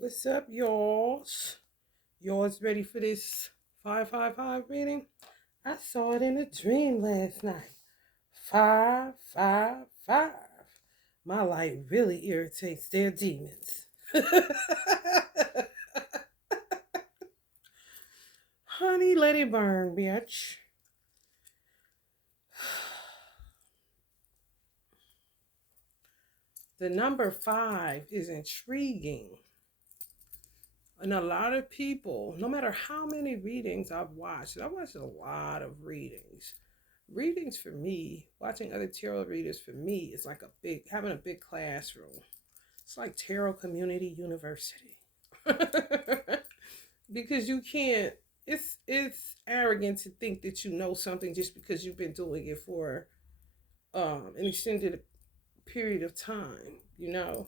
What's up, y'alls? Y'all's ready for this 555 reading? I saw it in a dream last night. 555. My light really irritates their demons. Honey, let it burn, bitch. The number 5 is intriguing. And a lot of people, no matter how many readings I've watched a lot of readings. Readings for me, watching other tarot readers for me is like having a big classroom. It's like Tarot Community University. Because you can't, it's arrogant to think that you know something just because you've been doing it for an extended period of time, you know.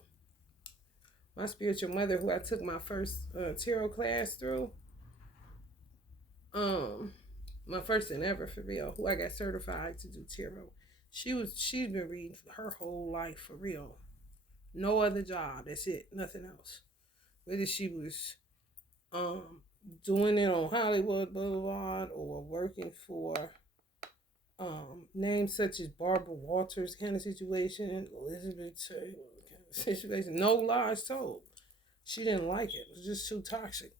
My spiritual mother, who I took my first tarot class through, um, my first and ever for real, who I got certified to do tarot. She's been reading her whole life for real. No other job. That's it. Nothing else. Whether she was um doing it on Hollywood Boulevard or working for names such as Barbara Walters kind of situation, Elizabeth Taylor kind of situation. No lies told. She didn't like it. It was just too toxic.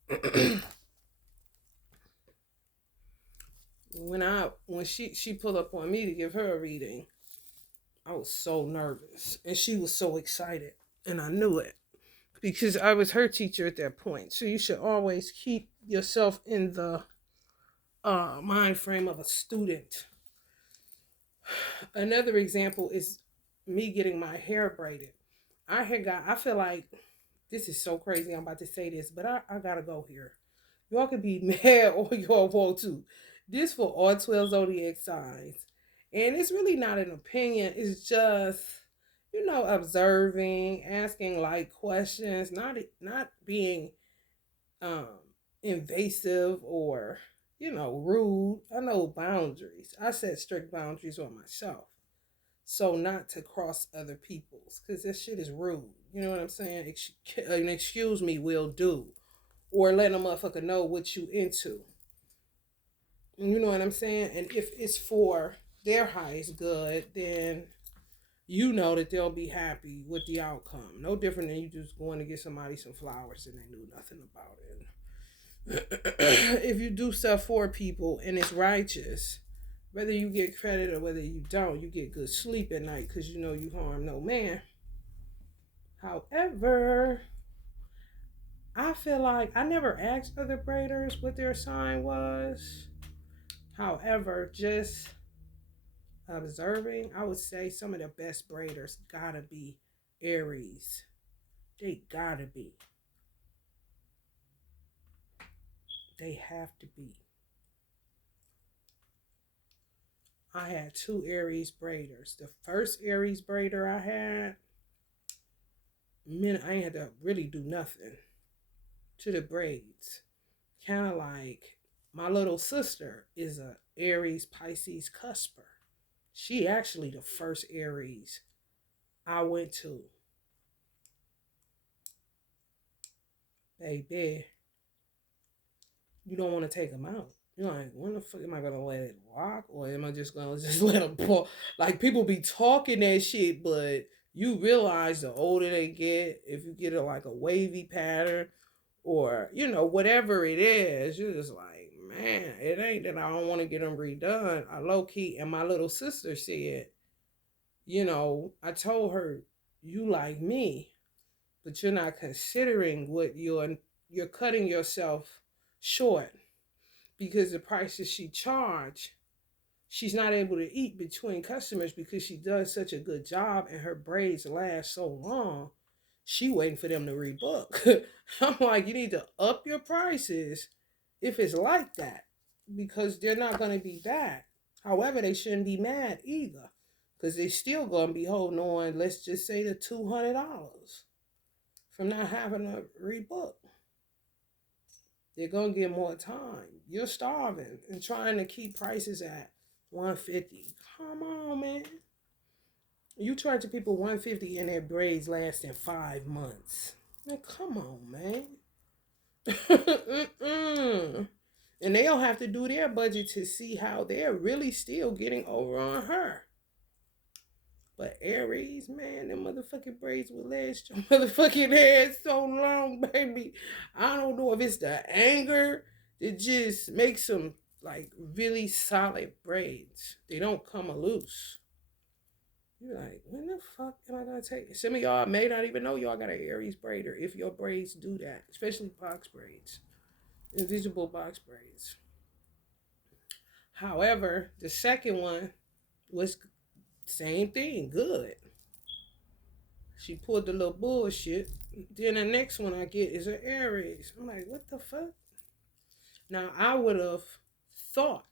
When she pulled up on me to give her a reading, I was so nervous and she was so excited, and I knew it because I was her teacher at that point. So you should always keep yourself in the mind frame of a student. Another example is me getting my hair braided. I feel like this is so crazy. I'm about to say this, but I gotta go here. Y'all can be mad or y'all want to. This for all 12 zodiac signs. And it's really not an opinion. It's just, observing, asking like questions, not being um invasive or, rude. I know boundaries. I set strict boundaries on myself. So not to cross other people's, because this shit is rude. You know what I'm saying? An excuse me will do. Or let a motherfucker know what you into. You know what I'm saying? And if it's for their highest good, then you know that they'll be happy with the outcome. No different than you just going to get somebody some flowers and they knew nothing about it. If you do stuff for people and it's righteous, whether you get credit or whether you don't, you get good sleep at night because you know you harm no man. However, I feel like I never asked other braiders what their sign was. However, just observing, I would say some of the best braiders gotta be Aries. They gotta be. They have to be. I had two Aries braiders. The first Aries braider I had, man, I ain't had to really do nothing to the braids. Kind of like my little sister is a Aries Pisces cusper. She actually the first Aries I went to. Baby, you don't want to take them out. You're like, when the fuck am I gonna let it rock, or am I just gonna just let them pull? Like people be talking that shit, but you realize the older they get, if you get like a wavy pattern, or whatever it is, you're just like, man, it ain't that I don't want to get them redone. I low key, and my little sister said, I told her, you like me, but you're not considering what you're cutting yourself short because the prices she charged, she's not able to eat between customers because she does such a good job and her braids last so long. She waiting for them to rebook. I'm like, you need to up your prices if it's like that because they're not going to be back. However, they shouldn't be mad either because they still going to be holding on, let's just say, the $200 from not having a rebook. They're gonna get more time. You're starving and trying to keep prices at 150. Come on, man. You charge people 150 and their braids last in 5 months. Man, come on, man. Mm-mm. And they'll have to do their budget to see how they're really still getting over on her. But Aries, man, them motherfucking braids will last your motherfucking head so long, baby. I don't know if it's the anger that just makes them like really solid braids. They don't come loose. You're like, when the fuck am I gonna take it? Some of y'all may not even know y'all got an Aries braider if your braids do that, especially box braids, invisible box braids. However, the second one was same thing, good. She pulled the little bullshit. Then the next one I get is an Aries. I'm like, what the fuck? Now I would have thought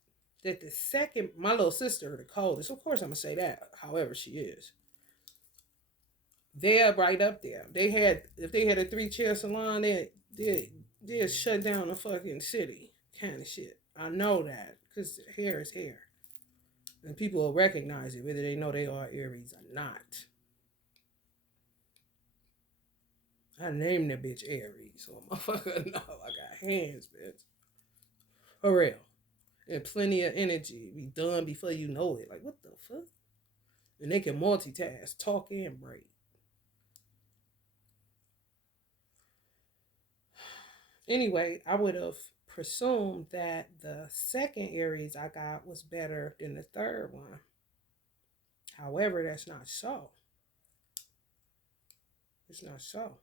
that the second, my little sister, the coldest, of course I'm gonna say that, however she is. They're right up there. They had, if they had a 3-chair salon, they'd shut down the fucking city, kind of shit. I know that because hair is hair, and people will recognize it whether they know they are Aries or not. I named the bitch Aries, so motherfucker know I got hands, bitch. For real. And plenty of energy. Be done before you know it. Like, what the fuck? And they can multitask, talk and break. Anyway, I would have presumed that the second Aries I got was better than the third one. However, that's not so. It's not so.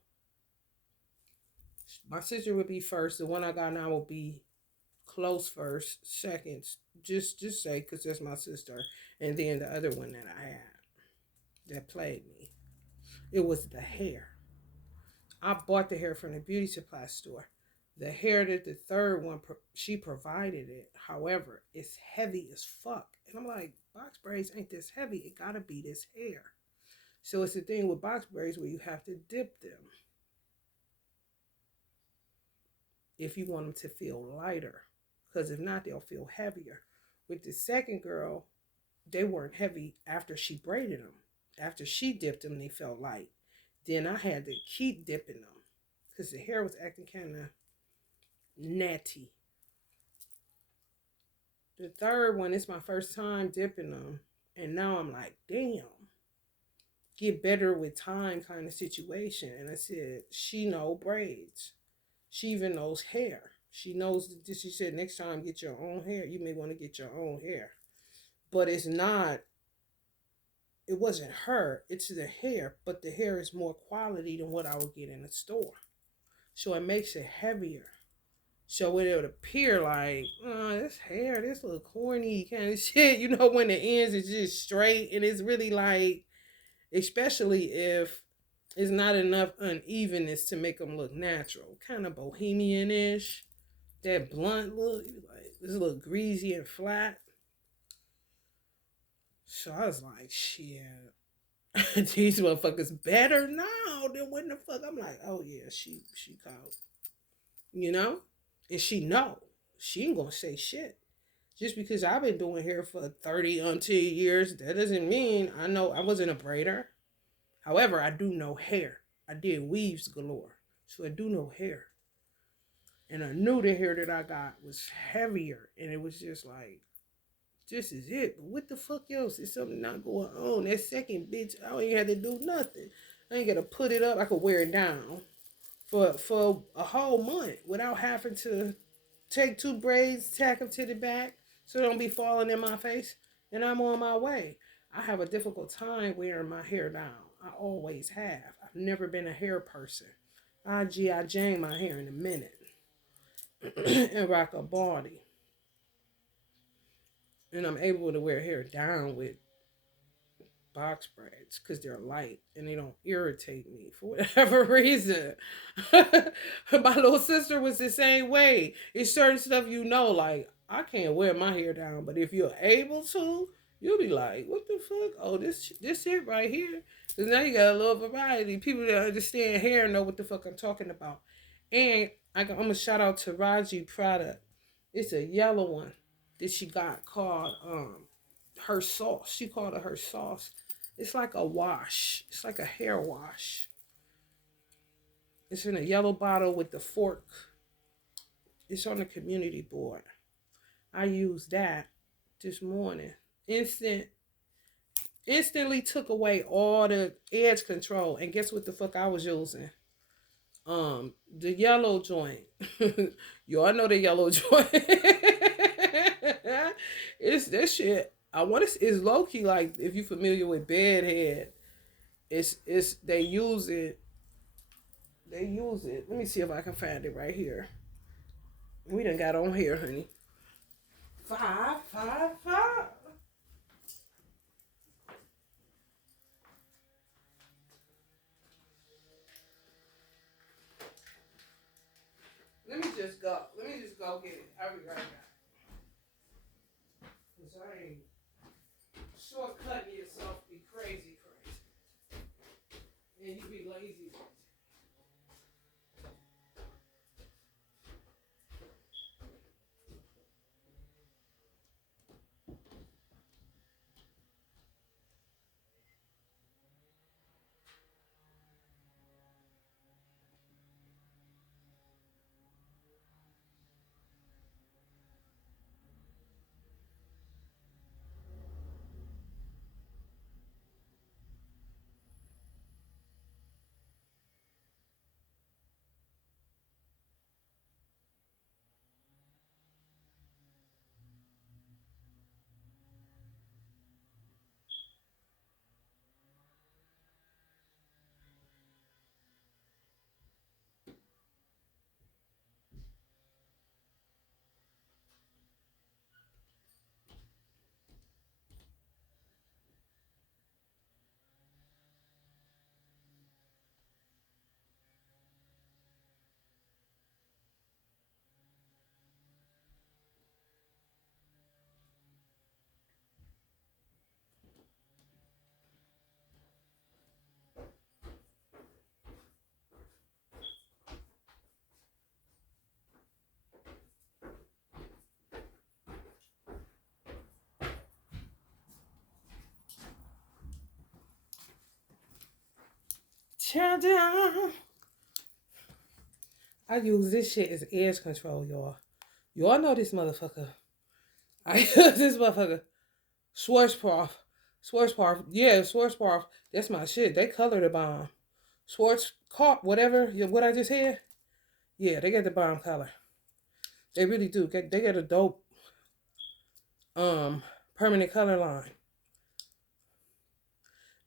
My sister would be first. The one I got now will be close first, second. Just say because that's my sister, and then the other one that I had that played me. It was the hair. I bought the hair from the beauty supply store. The hair that the third one she provided it. However, it's heavy as fuck, and I'm like, box braids ain't this heavy. It gotta be this hair. So it's the thing with box braids where you have to dip them if you want them to feel lighter, because if not, they'll feel heavier. With the second girl, they weren't heavy after she braided them. After she dipped them, they felt light. Then I had to keep dipping them because the hair was acting kind of natty. The third one is my first time dipping them, and now I'm like, damn, get better with time kind of situation. And I said, she know braids. She even knows hair. She knows that she said next time get your own hair. You may want to get your own hair. But it's not, it wasn't her, it's the hair, but the hair is more quality than what I would get in the store. So it makes it heavier. So it would appear like, oh, this hair, this little corny kind of shit, you know, when the ends is just straight and it's really like, especially if it's not enough unevenness to make them look natural, kind of bohemian-ish, that blunt look, like this look greasy and flat. So I was like, shit, these motherfuckers better now than when the fuck I'm like, oh yeah, she called, you know, and she know she ain't gonna say shit. Just because I've been doing hair for 30 until years, that doesn't mean I know I wasn't a braider. However, I do know hair. I did weaves galore, so I do know hair. And I knew the hair that I got was heavier, and it was just like, this is it. But what the fuck else? Is something not going on? That second bitch, I ain't had to do nothing. I ain't got to put it up. I could wear it down for a whole month without having to take 2 braids, tack them to the back so they don't be falling in my face. And I'm on my way. I have a difficult time wearing my hair down. I always have. I've never been a hair person. I G.I. Jane my hair in a minute and rock a body. And I'm able to wear hair down with box braids because they're light and they don't irritate me for whatever reason. My little sister was the same way. It's certain stuff you know, like I can't wear my hair down, but if you're able to, you'll be like, "What the fuck? Oh, this it right here." Because now you got a little variety. People that understand hair know what the fuck I'm talking about. And I'm gonna shout out to Raji product. It's a yellow one that she got called her sauce. She called it her sauce. It's like a wash. It's like a hair wash. It's in a yellow bottle with the fork. It's on the community board. I used that this morning. Instant Instantly took away all the edge control. And guess what the fuck I was using? The yellow joint. Y'all know the yellow joint. It's this shit. I want to. It's low key like if you familiar with bedhead. It's they use it. They use it. Let me see if I can find it right here. We done got on here, honey. Five, five, five. Let me just go. Let me just go get it. I'll be right back. Cause I ain't shortcutting yourself be crazy, crazy. And you be lazy. Cha-da. I use this shit as edge control, y'all. Y'all know this motherfucker. I use this motherfucker. Schwarzkopf. Schwarzkopf. Yeah, Schwarzkopf. That's my shit. They color the bomb. Schwarzkopf, whatever. What I just said. Yeah, they got the bomb color. They really do. They got a dope permanent color line.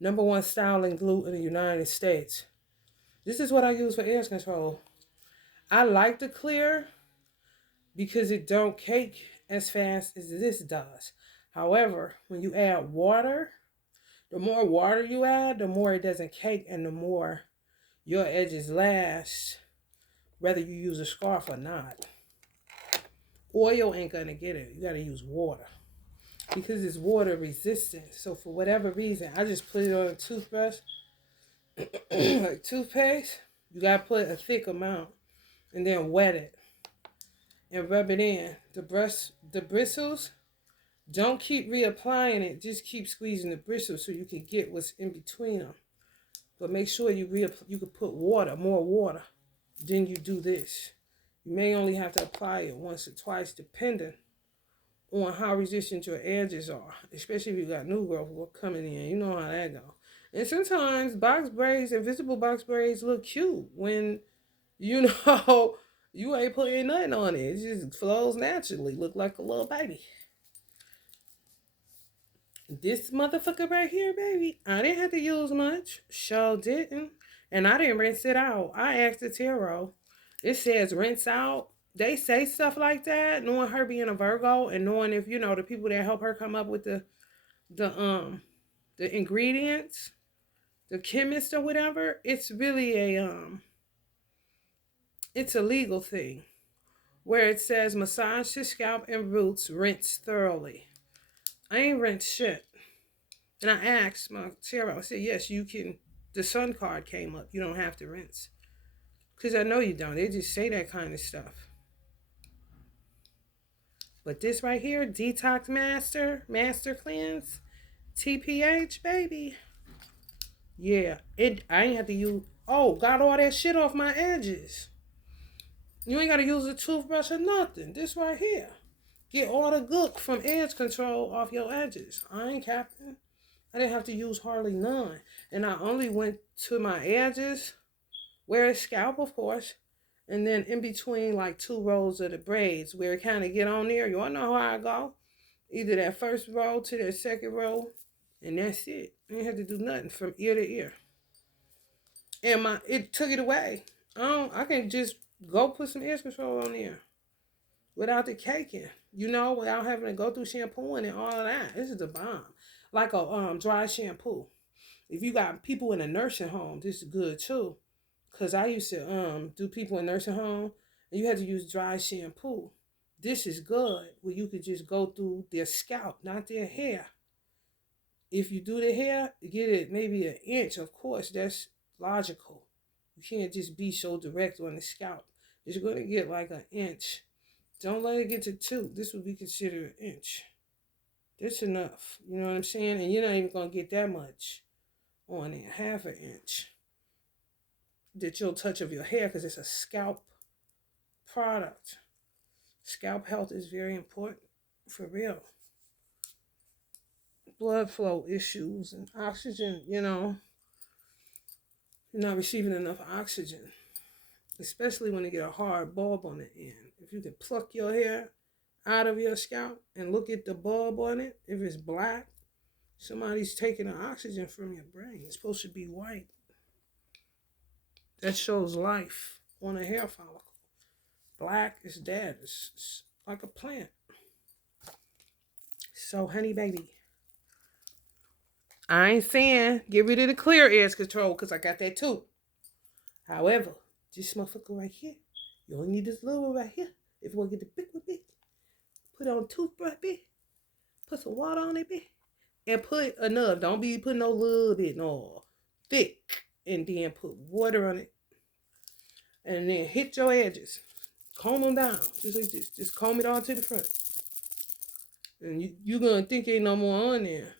Number one styling glue in the United States. This is what I use for edge control. I like the clear because it don't cake as fast as this does. However, when you add water, the more water you add, the more it doesn't cake and the more your edges last, whether you use a scarf or not. Oil ain't gonna get it. You gotta use water because it's water resistant. So for whatever reason, I just put it on a toothbrush, like toothpaste. You gotta put a thick amount and then wet it and rub it in. The bristles, don't keep reapplying it. Just keep squeezing the bristles so you can get what's in between them. But make sure you can put water, more water. Then you do this. You may only have to apply it once or twice, depending on how resistant your edges are. Especially if you got new growth coming in. You know how that go. And sometimes box braids, invisible box braids, look cute when you know you ain't putting nothing on it. It just flows naturally. Look like a little baby. This motherfucker right here, baby, I didn't have to use much. Sure didn't. And I didn't rinse it out. I asked the tarot. It says rinse out. They say stuff like that, knowing her being a Virgo and knowing if, the people that help her come up with the the ingredients, the chemist or whatever, it's really it's a legal thing where it says massage the scalp and roots, rinse thoroughly. I ain't rinsed shit. And I asked my tarot, I said, yes, you can. The sun card came up. You don't have to rinse. Because I know you don't. They just say that kind of stuff. But this right here, Detox Master Cleanse, TPH, baby. Yeah, I ain't have to use Oh, got all that shit off my edges. You ain't gotta use a toothbrush or nothing. This right here. Get all the gook from edge control off your edges. I ain't capping. I didn't have to use hardly none. And I only went to my edges, where it's scalp, of course, and then in between like 2 rows of the braids where it kind of get on there. You all know how I go. Either that first row to that second row, and that's it. I didn't have to do nothing from ear to ear. And it took it away. I can just go put some edge control on there without the caking, without having to go through shampooing and all of that. This is the bomb. Like a dry shampoo. If you got people in a nursing home, this is good too. Cause I used to do people in nursing home, and you had to use dry shampoo. This is good where you could just go through their scalp, not their hair. If you do the hair, get it maybe an inch. Of course, that's logical. You can't just be so direct on the scalp. It's going to get like an inch. Don't let it get to 2. This would be considered an inch. That's enough. You know what I'm saying? And you're not even going to get that much on it. Half an inch that you'll touch of your hair because it's a scalp product. Scalp health is very important, for real. Blood flow issues and oxygen, you're not receiving enough oxygen, especially when you get a hard bulb on the end. If you can pluck your hair out of your scalp and look at the bulb on it, if it's black, somebody's taking the oxygen from your brain. It's supposed to be white. That shows life on a hair follicle. Black is dead. It's like a plant. So, honey baby, I ain't saying get rid of the clear edge control because I got that too. However, this motherfucker right here, you only need this little one right here. If you want to get the big one, big, put it on a toothbrush, big, put some water on it, big, and put enough. Don't be putting no little bit, no, thick, and then put water on it. And then hit your edges. Comb them down, just like this. Just comb it all to the front. And you're going to think ain't no more on there.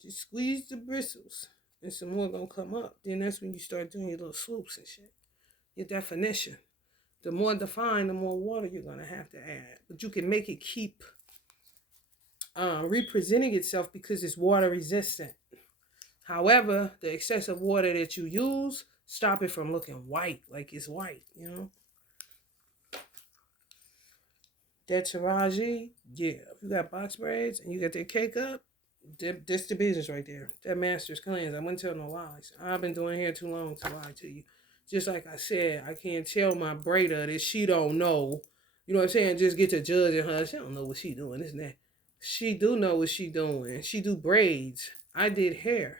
Just squeeze the bristles and some more gonna come up. Then that's when you start doing your little swoops and shit. Your definition. The more defined, the more water you're gonna have to add. But you can make it keep representing itself because it's water resistant. However, the excessive water that you use, stop it from looking white, like it's white, That Taraji, yeah. If you got box braids and you got that cake up, that's the business right there. That master's cleanse. I wouldn't tell no lies. I've been doing hair too long to lie to you. Just like I said, I can't tell my braider that she don't know. You know what I'm saying? Just get to judging her. She don't know what she doing, isn't that? She do know what she doing. She do braids. I did hair.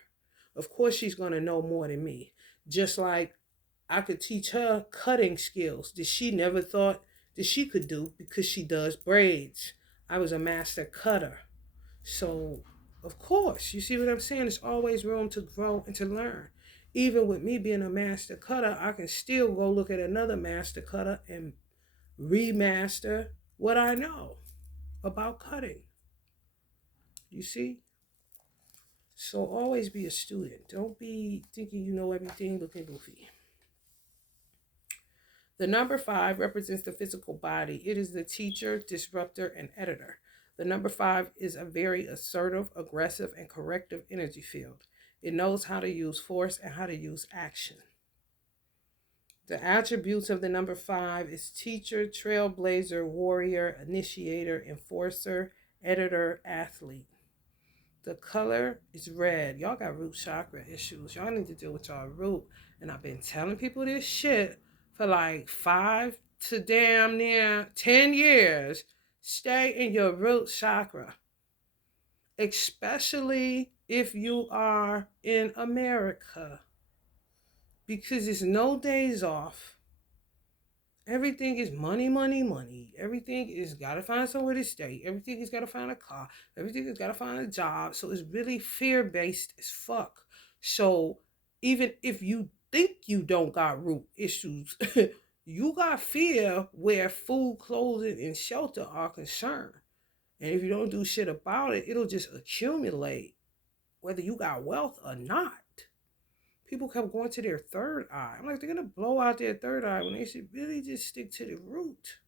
Of course she's gonna know more than me. Just like I could teach her cutting skills that she never thought that she could do because she does braids. I was a master cutter. So of course, you see what I'm saying? There's always room to grow and to learn. Even with me being a master cutter, I can still go look at another master cutter and remaster what I know about cutting. You see? So always be a student. Don't be thinking you know everything looking goofy. The number 5 represents the physical body. It is the teacher, disruptor, and editor. The number 5 is a very assertive, aggressive, and corrective energy field. It knows how to use force and how to use action. The attributes of the number 5 is teacher, trailblazer, warrior, initiator, enforcer, editor, athlete. The color is red. Y'all got root chakra issues. Y'all need to deal with y'all root. And I've been telling people this shit for like 5 to damn near 10 years. Stay in your root chakra. Especially if you are in America. Because it's no days off. Everything is money, money, money. Everything is gotta find somewhere to stay. Everything is gotta find a car. Everything is gotta find a job. So it's really fear-based as fuck. So even if you think you don't got root issues, you got fear where food, clothing, and shelter are concerned. And if you don't do shit about it, it'll just accumulate, whether you got wealth or not. People kept going to their third eye. I'm like, they're gonna blow out their third eye when they should really just stick to the root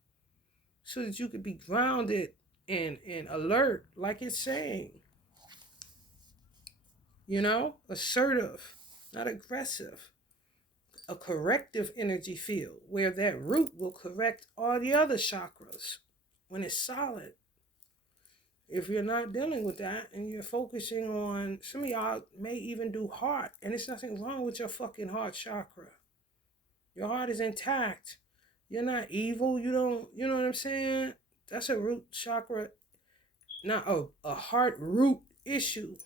so that you could be grounded and alert, like it's saying. Assertive, not aggressive. A corrective energy field where that root will correct all the other chakras when it's solid. If you're not dealing with that and you're focusing on, some of y'all may even do heart, and there's nothing wrong with your fucking heart chakra. Your heart is intact. You're not evil. You don't, you know what I'm saying? That's a root chakra, not a heart root issue.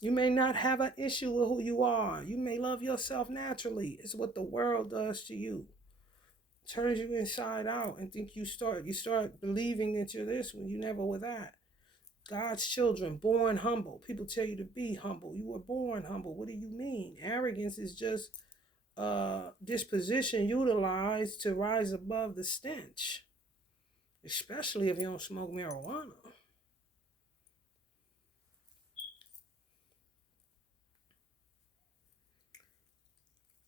You may not have an issue with who you are. You may love yourself naturally. It's what the world does to you. Turns you inside out and think you start believing that you're this when you never were that. God's children, born humble. People tell you to be humble. You were born humble. What do you mean? Arrogance is just disposition utilized to rise above the stench, especially if you don't smoke marijuana.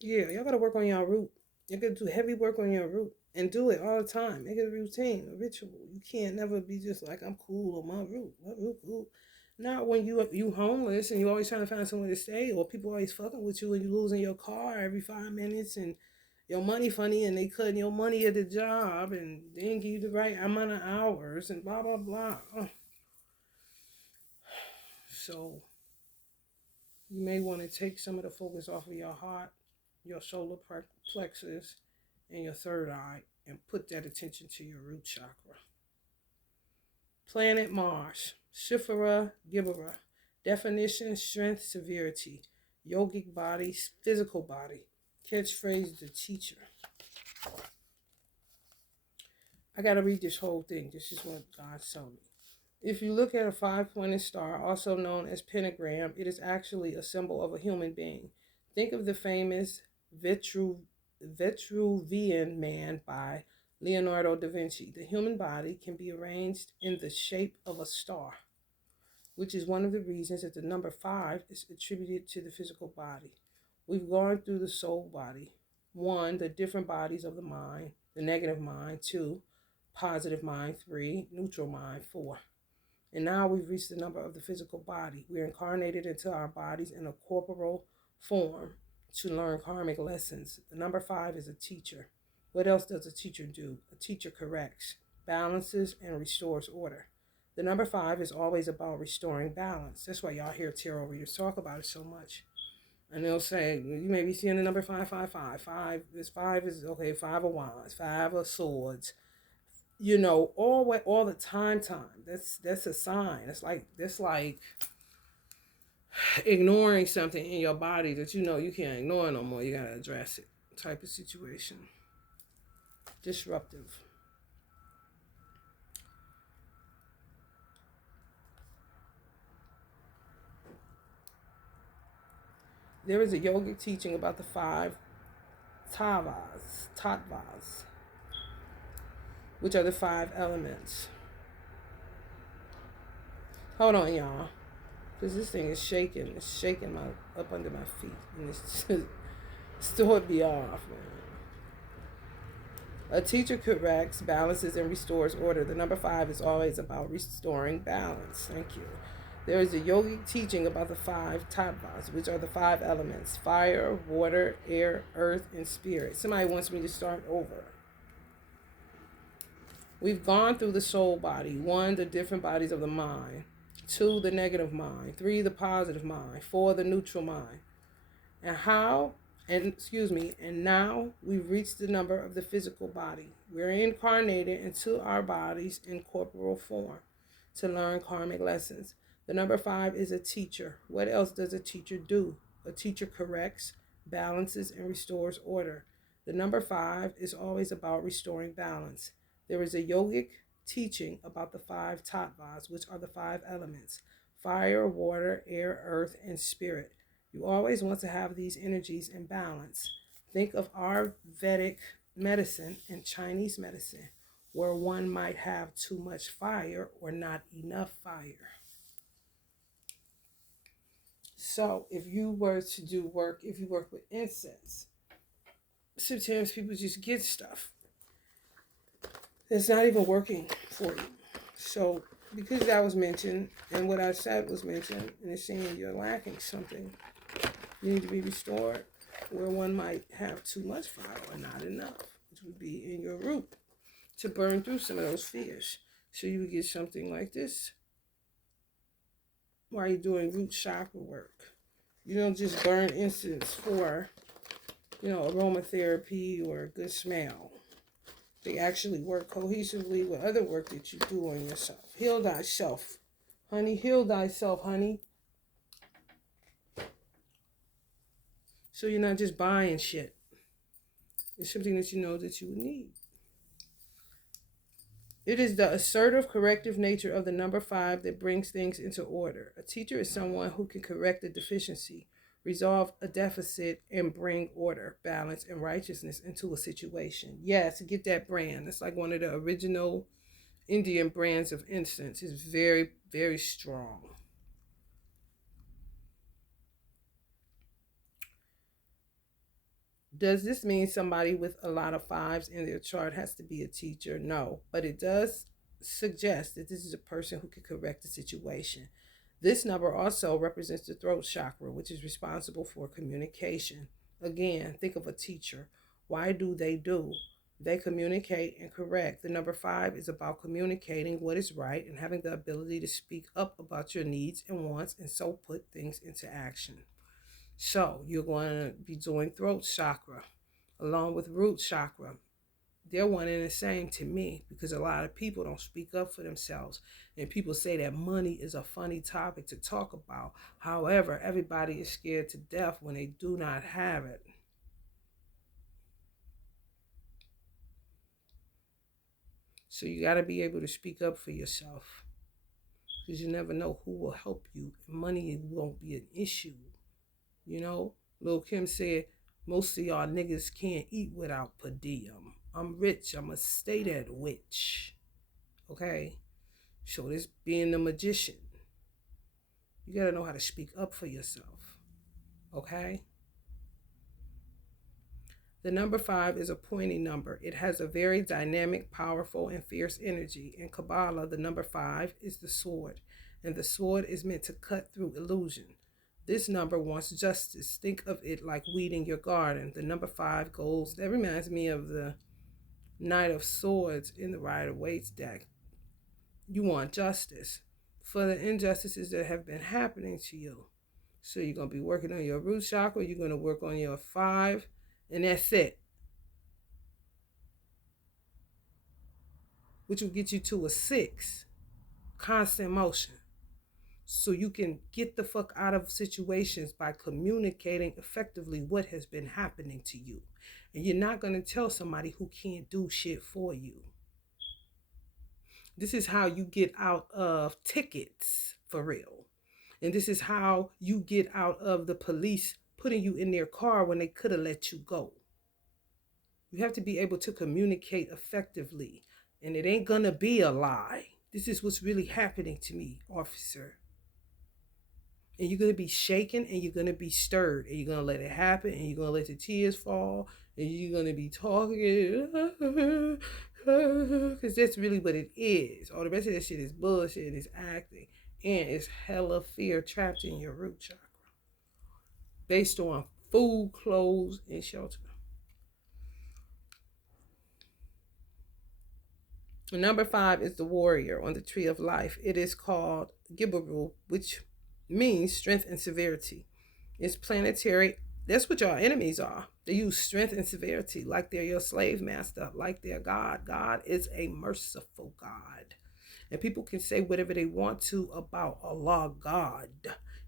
Yeah, y'all gotta work on your root. You gotta do heavy work on your root and do it all the time. Make it a routine, a ritual. You can't never be just like, I'm cool on my root cool. Not when you homeless and you always trying to find somewhere to stay, or people always fucking with you and you losing your car every 5 minutes and your money funny and they cutting your money at the job and they didn't give you the right amount of hours and blah blah blah. So you may want to take some of the focus off of your heart, your solar plexus, and your third eye, and put that attention to your root chakra. Planet Mars, Shifra Gibera. Definition: strength, severity. Yogic body, physical body. Catchphrase: the teacher. I gotta read this whole thing. This is what God told me. If you look at a five-pointed star, also known as pentagram, it is actually a symbol of a human being. Think of the famous Vitruvian Man by Leonardo da Vinci. The human body can be arranged in the shape of a star, which is one of the reasons that the number 5 is attributed to the physical body. We've gone through the soul body. 1, the different bodies of the mind, the negative mind. 2, positive mind. 3, neutral mind. 4. And now we've reached the number of the physical body. We're incarnated into our bodies in a corporal form to learn karmic lessons. The number 5 is a teacher. What else does a teacher do? A teacher corrects, balances, and restores order. The number 5 is always about restoring balance. That's why y'all hear tarot readers talk about it so much. And they'll say, you may be seeing the number 555. 5 is okay, 5 of wands, 5 of swords. All the time. That's a sign. That's like ignoring something in your body that you can't ignore no more. You gotta address it. Type of situation. Disruptive. There is a yogic teaching about the 5 tattvas, which are the 5 elements. Hold on, y'all. Because this thing is shaking. It's shaking up under my feet. And it's just throwing me off, man. A teacher corrects, balances, and restores order. The number 5 is always about restoring balance. Thank you. There is a yogic teaching about the 5 tattvas, which are the 5 elements: fire, water, air, earth, and spirit. Somebody wants me to start over. We've gone through the soul body. 1, the different bodies of the mind. 2, the negative mind. 3, the positive mind. 4, the neutral mind. And now we've reached the number of the physical body. We're incarnated into our bodies in corporal form to learn karmic lessons. The number 5 is a teacher. What else does a teacher do? A teacher corrects, balances, and restores order. The number 5 is always about restoring balance. There is a yogic teaching about the 5 tattvas, which are the 5 elements: fire, water, air, earth, and spirit. You always want to have these energies in balance. Think of Ayurvedic medicine and Chinese medicine, where one might have too much fire or not enough fire. So if you were to do work, if you work with incense, sometimes people just get stuff that's not even working for you. So because that was mentioned and what I said was mentioned, and it's saying you're lacking something, you need to be restored, where one might have too much fire or not enough, which would be in your root to burn through some of those fears. So you would get something like this while you're doing root chakra work. You don't just burn incense for, aromatherapy or a good smell. They actually work cohesively with other work that you do on yourself. Heal thyself. Honey, heal thyself, honey. So you're not just buying shit. It's something that you know that you would need. It is the assertive, corrective nature of the number 5 that brings things into order. A teacher is someone who can correct a deficiency, resolve a deficit, and bring order, balance, and righteousness into a situation. Yes, get that brand. It's like one of the original Indian brands of incense. It's very, very strong. Does this mean somebody with a lot of 5s in their chart has to be a teacher? No, but it does suggest that this is a person who can correct the situation. This number also represents the throat chakra, which is responsible for communication. Again, think of a teacher. Why do? They communicate and correct. The number 5 is about communicating what is right and having the ability to speak up about your needs and wants and so put things into action. So you're going to be doing throat chakra along with root chakra. They're one and the same to me because a lot of people don't speak up for themselves. And people say that money is a funny topic to talk about. However, everybody is scared to death when they do not have it. So you got to be able to speak up for yourself because you never know who will help you. Money won't be an issue. Lil Kim said, most of y'all niggas can't eat without per diem. I'm rich. I'm going to stay that witch. Okay? So this being the magician, you got to know how to speak up for yourself. Okay? The number 5 is a pointing number. It has a very dynamic, powerful, and fierce energy. In Kabbalah, the number 5 is the sword, and the sword is meant to cut through illusion. This number wants justice. Think of it like weeding your garden. The number 5 goes, that reminds me of the Knight of Swords in the Rider-Waite's deck. You want justice for the injustices that have been happening to you. So you're going to be working on your root chakra. You're going to work on your 5, and that's it. Which will get you to a 6. Constant motion. So you can get the fuck out of situations by communicating effectively what has been happening to you. And you're not going to tell somebody who can't do shit for you. This is how you get out of tickets for real. And this is how you get out of the police putting you in their car when they could have let you go. You have to be able to communicate effectively. And it ain't going to be a lie. This is what's really happening to me, officer. And you're going to be shaken and you're going to be stirred. And you're going to let it happen. And you're going to let the tears fall. And you're going to be talking. Because that's really what it is. All the rest of that shit is bullshit. It's acting. And it's hella fear trapped in your root chakra. Based on food, clothes, and shelter. Number 5 is the warrior on the tree of life. It is called Gibberu, which means strength and severity. It's planetary. That's what your enemies are. They use strength and severity like they're your slave master, like they're God. God is a merciful God. And people can say whatever they want to about Allah, God.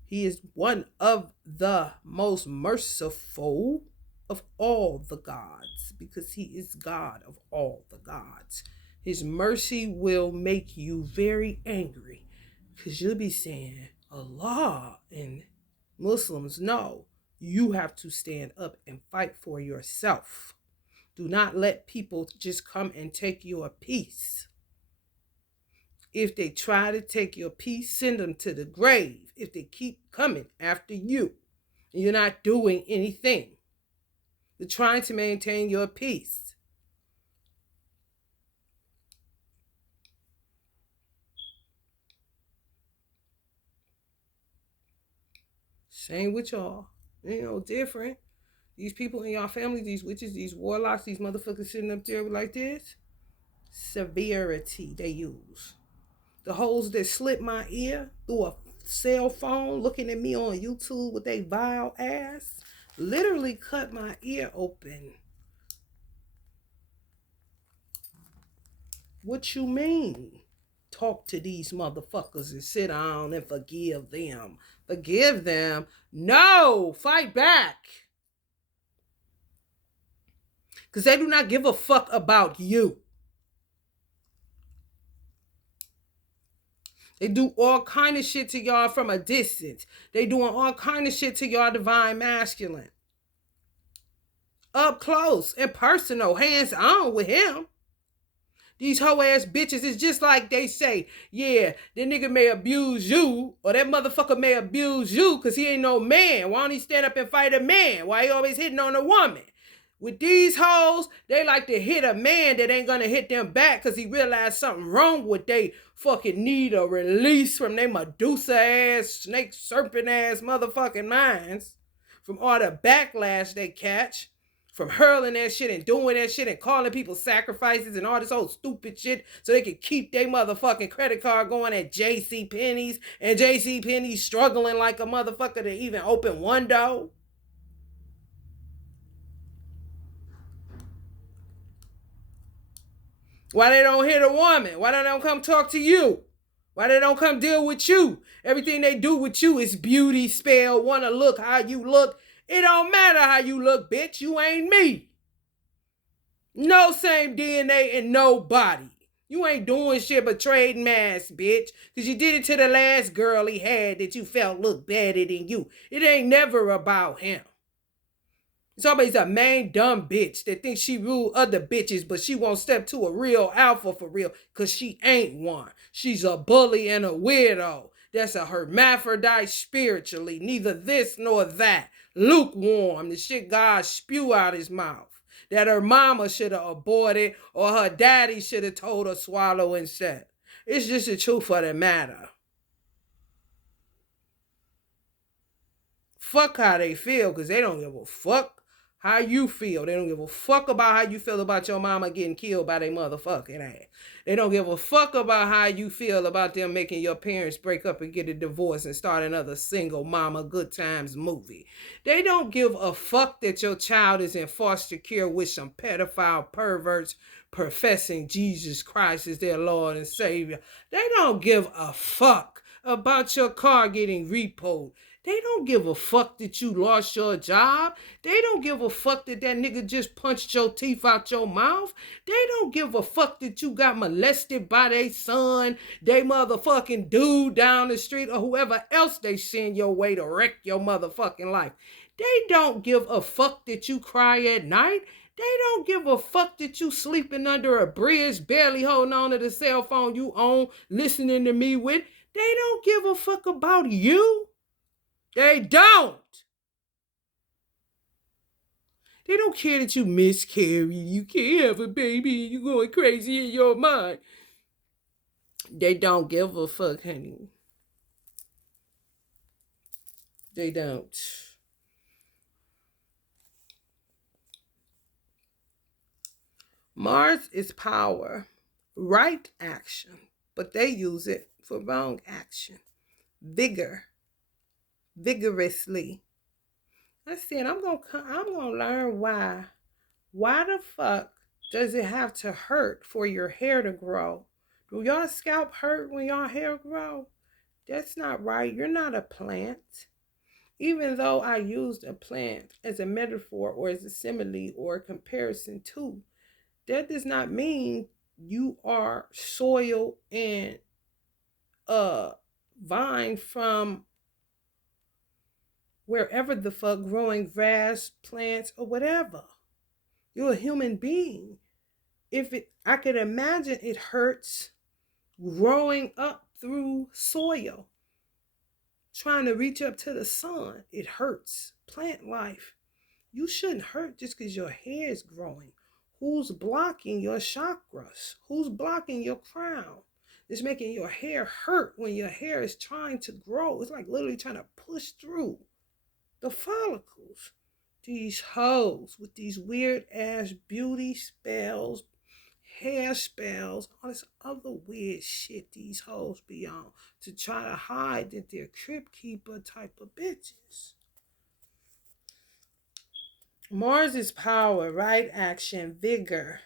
He is one of the most merciful of all the gods because he is God of all the gods. His mercy will make you very angry because you'll be saying, Allah, and Muslims know you have to stand up and fight for yourself. Do not let people just come and take your peace. If they try to take your peace, send them to the grave. If they keep coming after you, and you're not doing anything, you're trying to maintain your peace. Same with y'all. Different. These people in y'all family, these witches, these warlocks, these motherfuckers sitting up there like this. Severity they use. The hoes that slit my ear through a cell phone looking at me on YouTube with they vile ass literally cut my ear open. What you mean? Talk to these motherfuckers and sit down and forgive them. Forgive them? No! Fight back! Because they do not give a fuck about you. They do all kind of shit to y'all from a distance. They doing all kind of shit to y'all divine masculine. Up close and personal, hands on with him. These hoe ass bitches is just like they say, yeah, that nigga may abuse you, or that motherfucker may abuse you because he ain't no man. Why don't he stand up and fight a man? Why he always hitting on a woman? With these hoes, they like to hit a man that ain't gonna hit them back because he realized something wrong with they fucking need a release from their Medusa ass, snake serpent ass motherfucking minds, from all the backlash they catch, from hurling that shit and doing that shit and calling people sacrifices and all this old stupid shit so they can keep their motherfucking credit card going at J.C. Penney's and J.C. Penney's struggling like a motherfucker to even open one door. Why they don't hit a woman? Why they don't come talk to you? Why they don't come deal with you? Everything they do with you is beauty spell, wanna look how you look. It don't matter how you look, bitch. You ain't me. No same DNA and no body. You ain't doing shit but trading masks, bitch. Because you did it to the last girl he had that you felt looked better than you. It ain't never about him. It's always a main dumb bitch that thinks she rule other bitches, but she won't step to a real alpha for real because she ain't one. She's a bully and a weirdo. That's a hermaphrodite spiritually. Neither this nor that. Lukewarm. The shit God spew out his mouth. That her mama should have aborted or her daddy should have told her swallow instead. It's just the truth of the matter. Fuck how they feel because they don't give a fuck how you feel. They don't give a fuck about how you feel about your mama getting killed by their motherfucking ass. They don't give a fuck about how you feel about them making your parents break up and get a divorce and start another single mama good times movie. They don't give a fuck that your child is in foster care with some pedophile perverts professing Jesus Christ as their Lord and Savior. They don't give a fuck about your car getting repoed. They don't give a fuck that you lost your job. They don't give a fuck that nigga just punched your teeth out your mouth. They don't give a fuck that you got molested by their son, they motherfucking dude down the street, or whoever else they send your way to wreck your motherfucking life. They don't give a fuck that you cry at night. They don't give a fuck that you sleeping under a bridge, barely holding on to the cell phone you own, listening to me with. They don't give a fuck about you. They don't. They don't care that you miscarried. You can't have a baby. You going crazy in your mind. They don't give a fuck, honey. They don't. Mars is power, right action, but they use it for wrong action. Vigor. Vigorously. I said, I'm gonna learn why. Why the fuck does it have to hurt for your hair to grow? Do y'all scalp hurt when y'all hair grow? That's not right. You're not a plant. Even though I used a plant as a metaphor or as a simile or a comparison to, that does not mean you are soil and vine from wherever the fuck, growing grass, plants, or whatever. You're a human being. I could imagine it hurts growing up through soil, trying to reach up to the sun. It hurts. Plant life. You shouldn't hurt just because your hair is growing. Who's blocking your chakras? Who's blocking your crown? It's making your hair hurt when your hair is trying to grow. It's like literally trying to push through the follicles. These hoes with these weird ass beauty spells, hair spells, all this other weird shit these hoes be on to try to hide that they're crib keeper type of bitches. Mars is power, right action, vigor.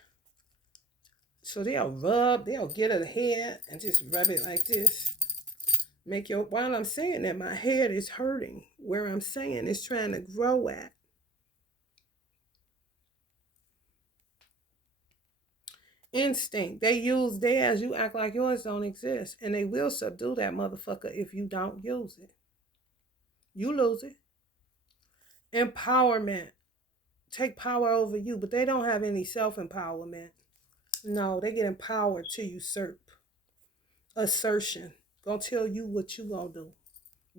So they'll get a head and just rub it like this. While I'm saying that, my head is hurting. Where I'm saying it's trying to grow at. Instinct. They use theirs. You act like yours don't exist. And they will subdue that motherfucker if you don't use it. You lose it. Empowerment. Take power over you, but they don't have any self-empowerment. No, they get empowered to usurp. Assertion. Gonna tell you what you gonna do.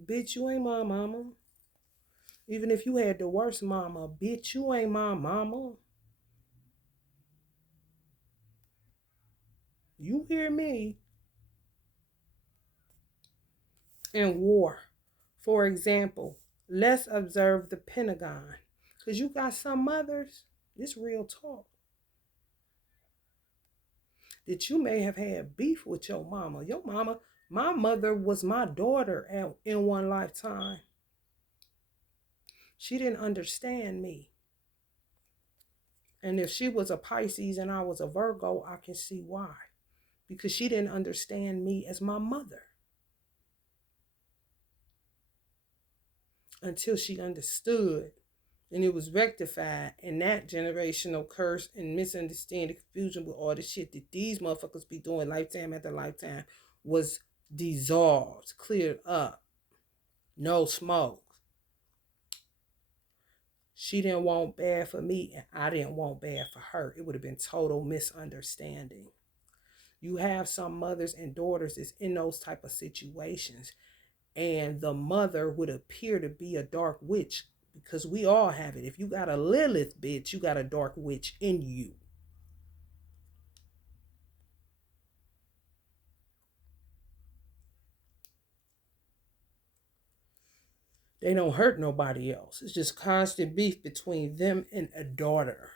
Bitch, you ain't my mama. Even if you had the worst mama, bitch, you ain't my mama. You hear me? In war, for example, let's observe the Pentagon. Because you got some mothers, this real talk, that you may have had beef with your mama. Your mama, my mother was my daughter in one lifetime. She didn't understand me. And if she was a Pisces and I was a Virgo, I can see why. Because she didn't understand me as my mother. Until she understood and it was rectified, and that generational curse and misunderstanding, confusion with all the shit that these motherfuckers be doing lifetime after lifetime was dissolved, cleared up. No smoke. She didn't want bad for me and I didn't want bad for her. It would have been total misunderstanding. You have some mothers and daughters that's in those type of situations, and the mother would appear to be a dark witch, because we all have it. If you got a Lilith bitch, you got a dark witch in you. They don't hurt nobody else. It's just constant beef between them and a daughter.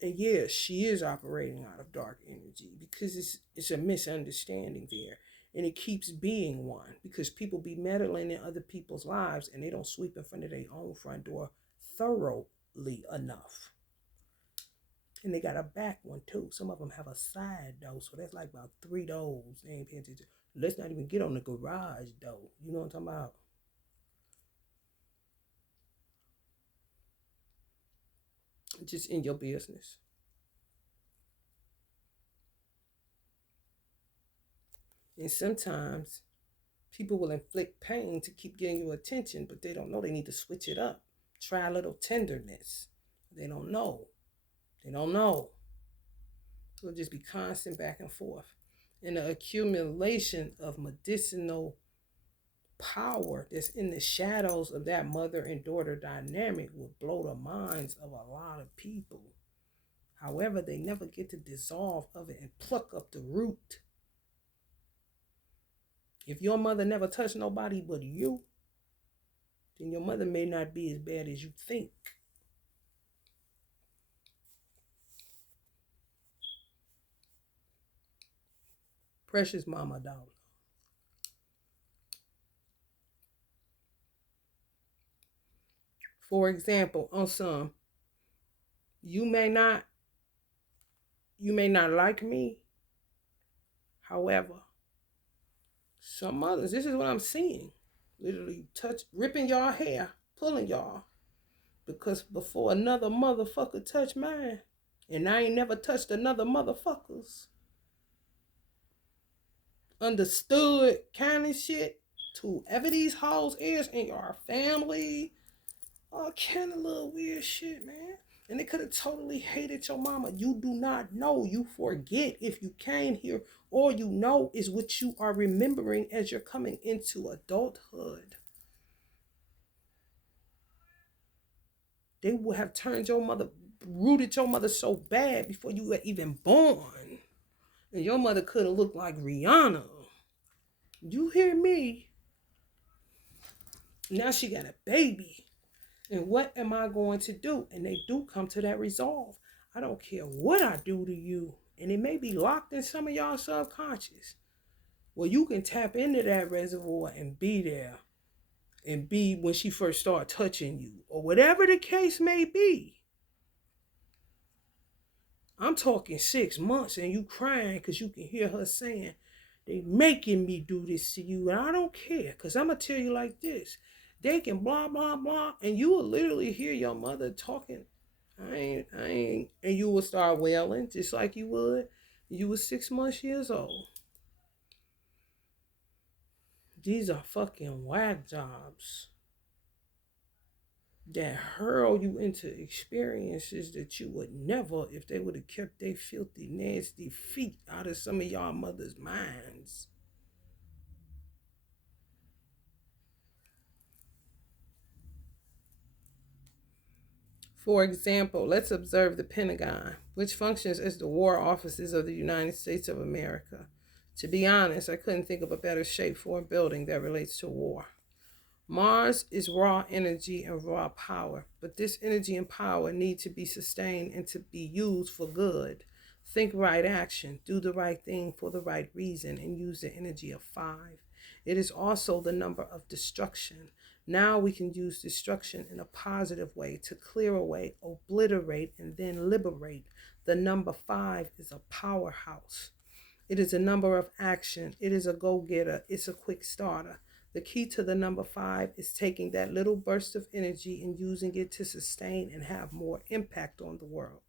And yes, she is operating out of dark energy because it's a misunderstanding there. And it keeps being one because people be meddling in other people's lives and they don't sweep in front of their own front door thoroughly enough. And they got a back one too. Some of them have a side door, so that's like about 3 doors. They ain't paying attention. Let's not even get on the garage door. You know what I'm talking about? Just in your business. And sometimes people will inflict pain to keep getting your attention, but they don't know they need to switch it up. Try a little tenderness. They don't know. They don't know. It'll just be constant back and forth. And the accumulation of medicinal power that's in the shadows of that mother and daughter dynamic will blow the minds of a lot of people. However, they never get to dissolve of it and pluck up the root. If your mother never touched nobody but you, then your mother may not be as bad as you think. Precious mama dollar. For example, on some, you may not like me. However, some others, this is what I'm seeing. Literally ripping y'all hair, pulling y'all. Because before another motherfucker touched mine, and I ain't never touched another motherfucker's. Understood kind of shit to whoever these hoes is in your family. All kind of little weird shit, man. And they could have totally hated your mama. You do not know. You forget if you came here. All you know is what you are remembering as you're coming into adulthood. They would have turned your mother, rooted your mother so bad before you were even born. And your mother could have looked like Rihanna. You hear me? Now she got a baby. And what am I going to do? And they do come to that resolve. I don't care what I do to you. And it may be locked in some of y'all subconscious. Well, you can tap into that reservoir and be there. And be when she first started touching you. Or whatever the case may be. I'm talking 6 months and you crying because you can hear her saying, they making me do this to you. And I don't care. Because I'm going to tell you like this. They can blah, blah, blah. And you will literally hear your mother talking. I ain't. And you will start wailing just like you would. You were 6 months years old. These are fucking whack jobs that hurl you into experiences that you would never, if they would have kept their filthy, nasty feet out of some of y'all mothers' minds. For example, let's observe the Pentagon, which functions as the war offices of the United States of America. To be honest, I couldn't think of a better shape for a building that relates to war. Mars is raw energy and raw power, but this energy and power need to be sustained and to be used for good. Think right action, do the right thing for the right reason, and use the energy of 5. It is also the number of destruction. Now we can use destruction in a positive way to clear away, obliterate, and then liberate. The number 5 is a powerhouse. It is a number of action. It is a go-getter. It's a quick starter. The key to the number 5 is taking that little burst of energy and using it to sustain and have more impact on the world.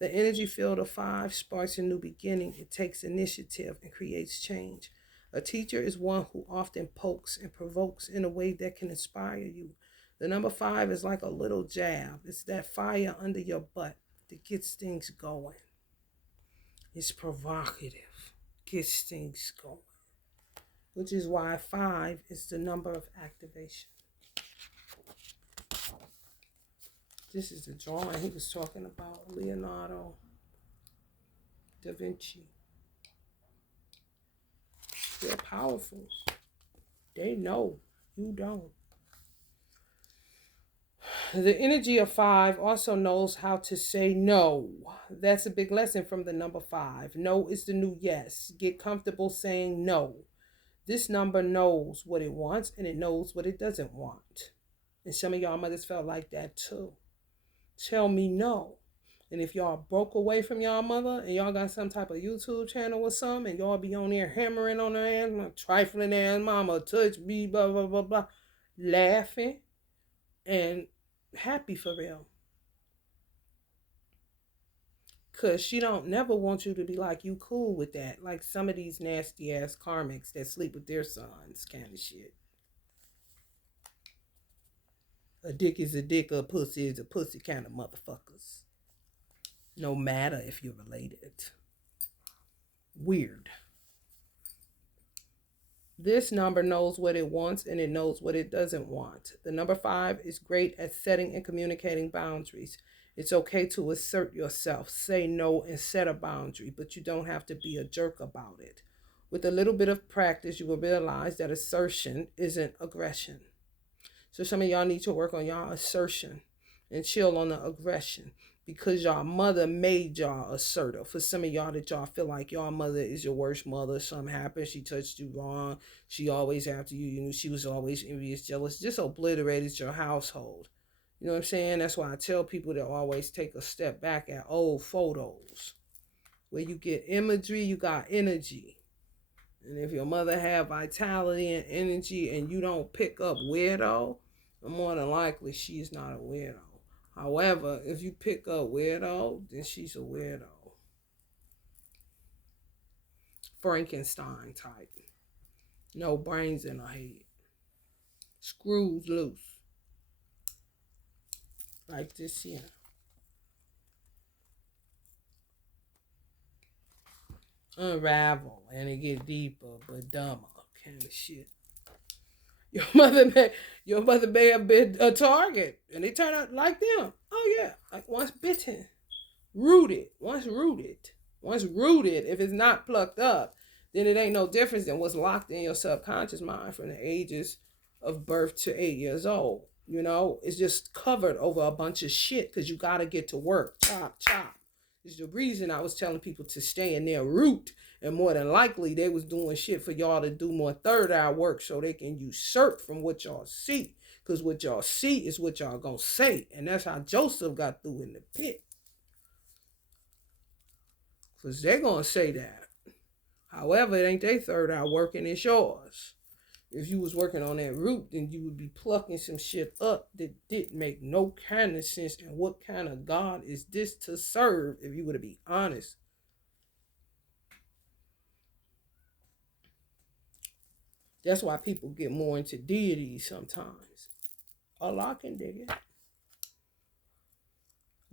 The energy field of 5 sparks a new beginning. It takes initiative and creates change. A teacher is one who often pokes and provokes in a way that can inspire you. The number 5 is like a little jab. It's that fire under your butt that gets things going. It's provocative, gets things going, which is why 5 is the number of activation. This is the drawing he was talking about, Leonardo da Vinci. They're powerful. They know. You don't. The energy of 5 also knows how to say no. That's a big lesson from the number 5. No is the new yes. Get comfortable saying no. This number knows what it wants and it knows what it doesn't want. And some of y'all mothers felt like that too. Tell me no. And if y'all broke away from y'all mother and y'all got some type of YouTube channel or something and y'all be on there hammering on her ass, trifling ass mama, touch me, blah, blah, blah, blah, laughing and happy for real. Because she don't never want you to be like, you cool with that. Like some of these nasty ass karmics that sleep with their sons kind of shit. A dick is a dick, a pussy is a pussy kind of motherfuckers. No matter if you're related. Weird. This number knows what it wants and it knows what it doesn't want. The number 5 is great at setting and communicating boundaries. It's okay to assert yourself, say no, and set a boundary, but you don't have to be a jerk about it. With a little bit of practice, you will realize that assertion isn't aggression. So some of y'all need to work on y'all assertion and chill on the aggression because y'all mother made y'all assertive. For some of y'all that y'all feel like y'all mother is your worst mother, something happened, she touched you wrong, she always after you, you know, she was always envious, jealous, just obliterated your household. You know what I'm saying? That's why I tell people to always take a step back at old photos. Where you get imagery, you got energy. And if your mother have vitality and energy and you don't pick up weirdo, more than likely she's not a weirdo. However, if you pick up weirdo, then she's a weirdo. Frankenstein type. No brains in her head. Screws loose. Like this here. unravel and it get deeper but dumber kind of shit. Your mother may your mother may have been a target and they turn out like them. Oh yeah, like once bitten, rooted, once rooted. If it's not plucked up, then it ain't no difference than what's locked in your subconscious mind from the ages of birth to 8 years old. You know, it's just covered over a bunch of shit because you gotta get to work. Chop, chop. It's the reason I was telling people to stay in their root. And more than likely, they was doing shit for y'all to do more third eye work so they can usurp from what y'all see. Because what y'all see is what y'all gonna say. And that's how Joseph got through in the pit. Because they're gonna say that. However, it ain't their third eye working, it's yours. If you was working on that root, then you would be plucking some shit up that didn't make no kind of sense. And what kind of God is this to serve, if you were to be honest? That's why people get more into deities sometimes. Allah can dig it.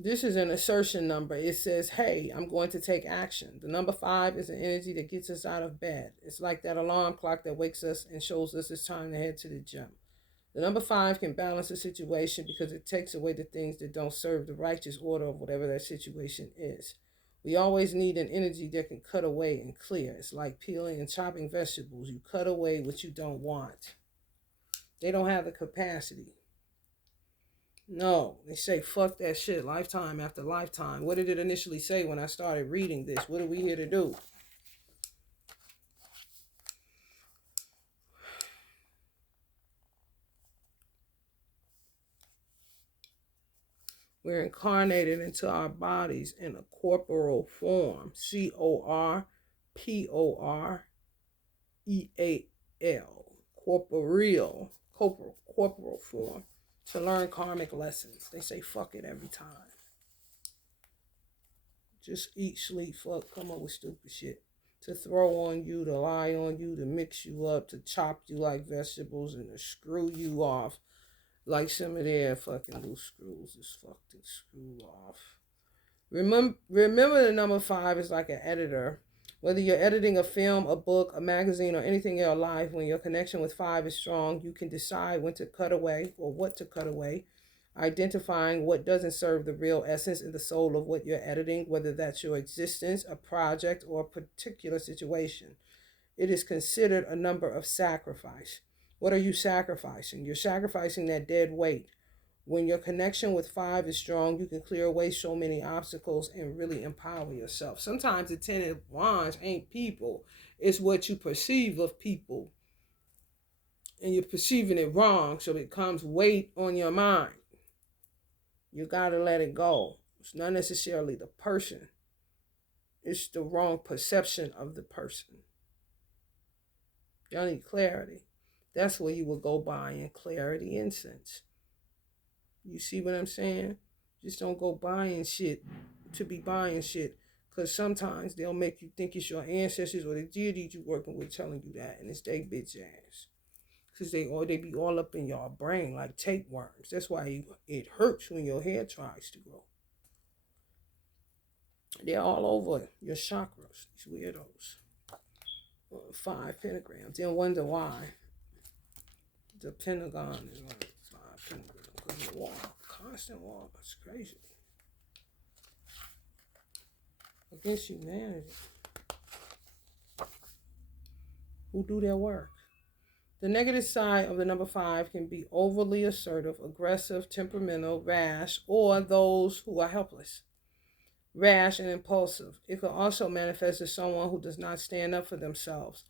This is an assertion number. It says, hey, I'm going to take action. The number 5 is an energy that gets us out of bed. It's like that alarm clock that wakes us and shows us it's time to head to the gym. The number 5 can balance a situation because it takes away the things that don't serve the righteous order of whatever that situation is. We always need an energy that can cut away and clear. It's like peeling and chopping vegetables. You cut away what you don't want. They don't have the capacity. No, they say fuck that shit lifetime after lifetime. What did it initially say when I started reading this? What are we here to do? We're incarnated into our bodies in a corporeal form. Corporeal. Corporeal form. To learn karmic lessons. They say fuck it every time. Just eat, sleep, fuck, come up with stupid shit. To throw on you, to lie on you, to mix you up, to chop you like vegetables, and to screw you off like some of their fucking loose screws is fucking screw off. Remember the number 5 is like an editor. Whether you're editing a film, a book, a magazine, or anything in your life, when your connection with 5 is strong, you can decide when to cut away or what to cut away, identifying what doesn't serve the real essence and the soul of what you're editing, whether that's your existence, a project, or a particular situation. It is considered a number of sacrifice. What are you sacrificing? You're sacrificing that dead weight. When your connection with 5 is strong, you can clear away so many obstacles and really empower yourself. Sometimes the 10 of Wands ain't people. It's what you perceive of people. And you're perceiving it wrong, so it becomes weight on your mind. You got to let it go. It's not necessarily the person. It's the wrong perception of the person. Y'all need clarity. That's where you will go buying clarity incense. You see what I'm saying? Just don't go buying shit to be buying shit. Because sometimes they'll make you think it's your ancestors or the deities you working with telling you that. And it's they bitch ass. Because they be all up in your brain like tapeworms. That's why it hurts when your hair tries to grow. They're all over your chakras, these weirdos. 5 pentagrams. Then wonder why the Pentagon is like 5 pentagrams. Because of war. Constant war. That's crazy. Against humanity. Who do their work. The negative side of the number 5 can be overly assertive, aggressive, temperamental, rash, or those who are helpless. Rash and impulsive. It can also manifest as someone who does not stand up for themselves,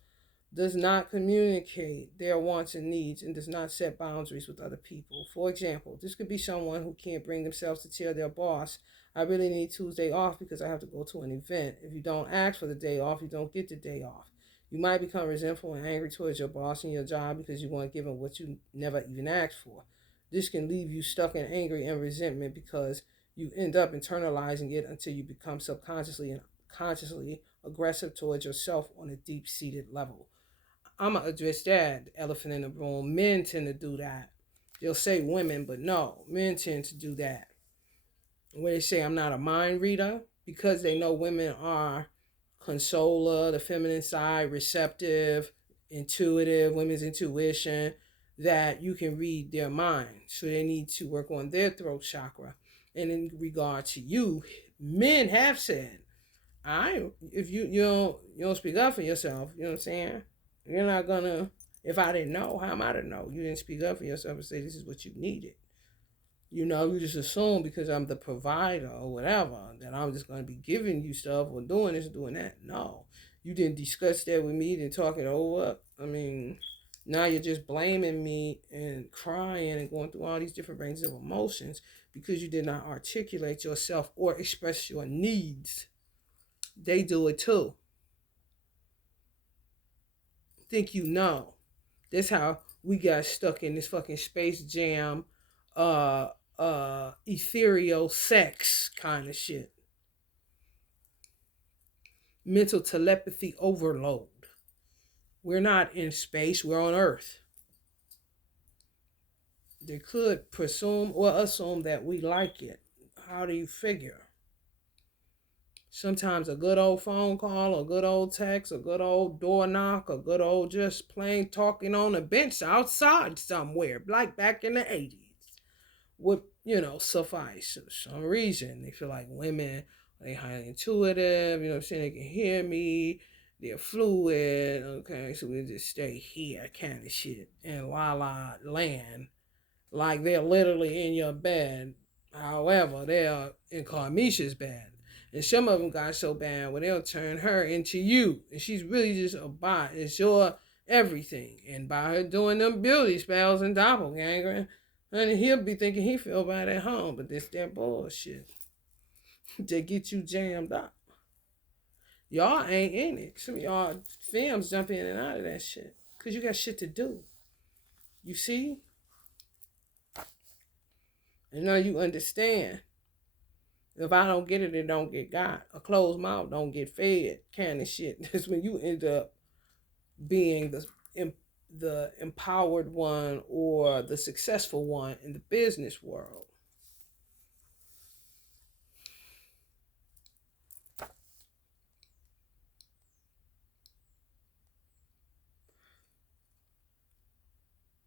does not communicate their wants and needs, and does not set boundaries with other people. For example, this could be someone who can't bring themselves to tell their boss, I really need Tuesday off because I have to go to an event. If you don't ask for the day off, you don't get the day off. You might become resentful and angry towards your boss and your job because you want to give them what you never even asked for. This can leave you stuck in anger and resentment because you end up internalizing it until you become subconsciously and consciously aggressive towards yourself on a deep-seated level. I'm going to address that, the elephant in the room. Men tend to do that. They'll say women, but no, men tend to do that. Where they say I'm not a mind reader, because they know women are consoler, the feminine side, receptive, intuitive, women's intuition, that you can read their mind. So they need to work on their throat chakra. And in regard to you, men have said, if you don't speak up for yourself, you know what I'm saying? You're not gonna, if I didn't know, how am I to know? You didn't speak up for yourself and say this is what you needed. You just assume because I'm the provider or whatever that I'm just going to be giving you stuff or doing this and doing that. No, you didn't discuss that with me, didn't talk it over. I mean, now you're just blaming me and crying and going through all these different ranges of emotions because you did not articulate yourself or express your needs. They do it too. Think you know. That's how we got stuck in this fucking Space Jam ethereal sex kind of shit. Mental telepathy overload. We're not in space, we're on Earth. They could presume or assume that we like it. How do you figure? Sometimes a good old phone call, a good old text, a good old door knock, a good old just plain talking on a bench outside somewhere, like back in the 80s, would, suffice. For some reason, they feel like women, they highly intuitive, you know what I'm saying? They can hear me, they're fluid, okay, so we just stay here kind of shit in la la land, like they're literally in your bed. However, they're in Carmisha's bed. And some of them got so bad where they'll turn her into you. And she's really just a bot. It's your everything. And by her doing them beauty spells and doppelganger, honey, he'll be thinking he feel bad at home. But this that bullshit. They get you jammed up. Y'all ain't in it. Some of y'all films jump in and out of that shit. Because you got shit to do. You see? And now you understand. If I don't get it, it don't get got. A closed mouth don't get fed. Kind of shit. That's when you end up being the empowered one or the successful one in the business world.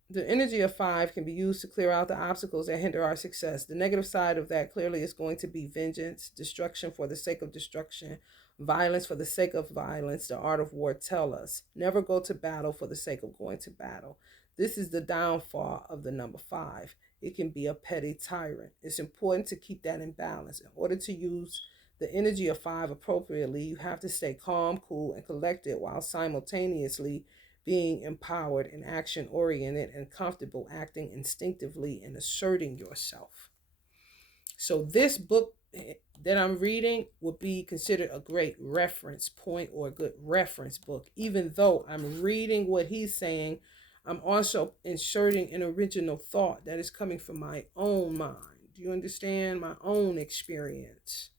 The energy of 5 can be used to clear out the obstacles that hinder our success. The negative side of that clearly is going to be vengeance, destruction for the sake of destruction, violence for the sake of violence. The art of war tell us never go to battle for the sake of going to battle. This is the downfall of the number 5. It can be a petty tyrant. It's important to keep that in balance. In order to use the energy of 5 appropriately, you have to stay calm, cool, and collected while simultaneously being empowered and action oriented and comfortable acting instinctively and asserting yourself. So, this book that I'm reading would be considered a great reference point or a good reference book. Even though I'm reading what he's saying, I'm also inserting an original thought that is coming from my own mind. Do you understand? My own experience.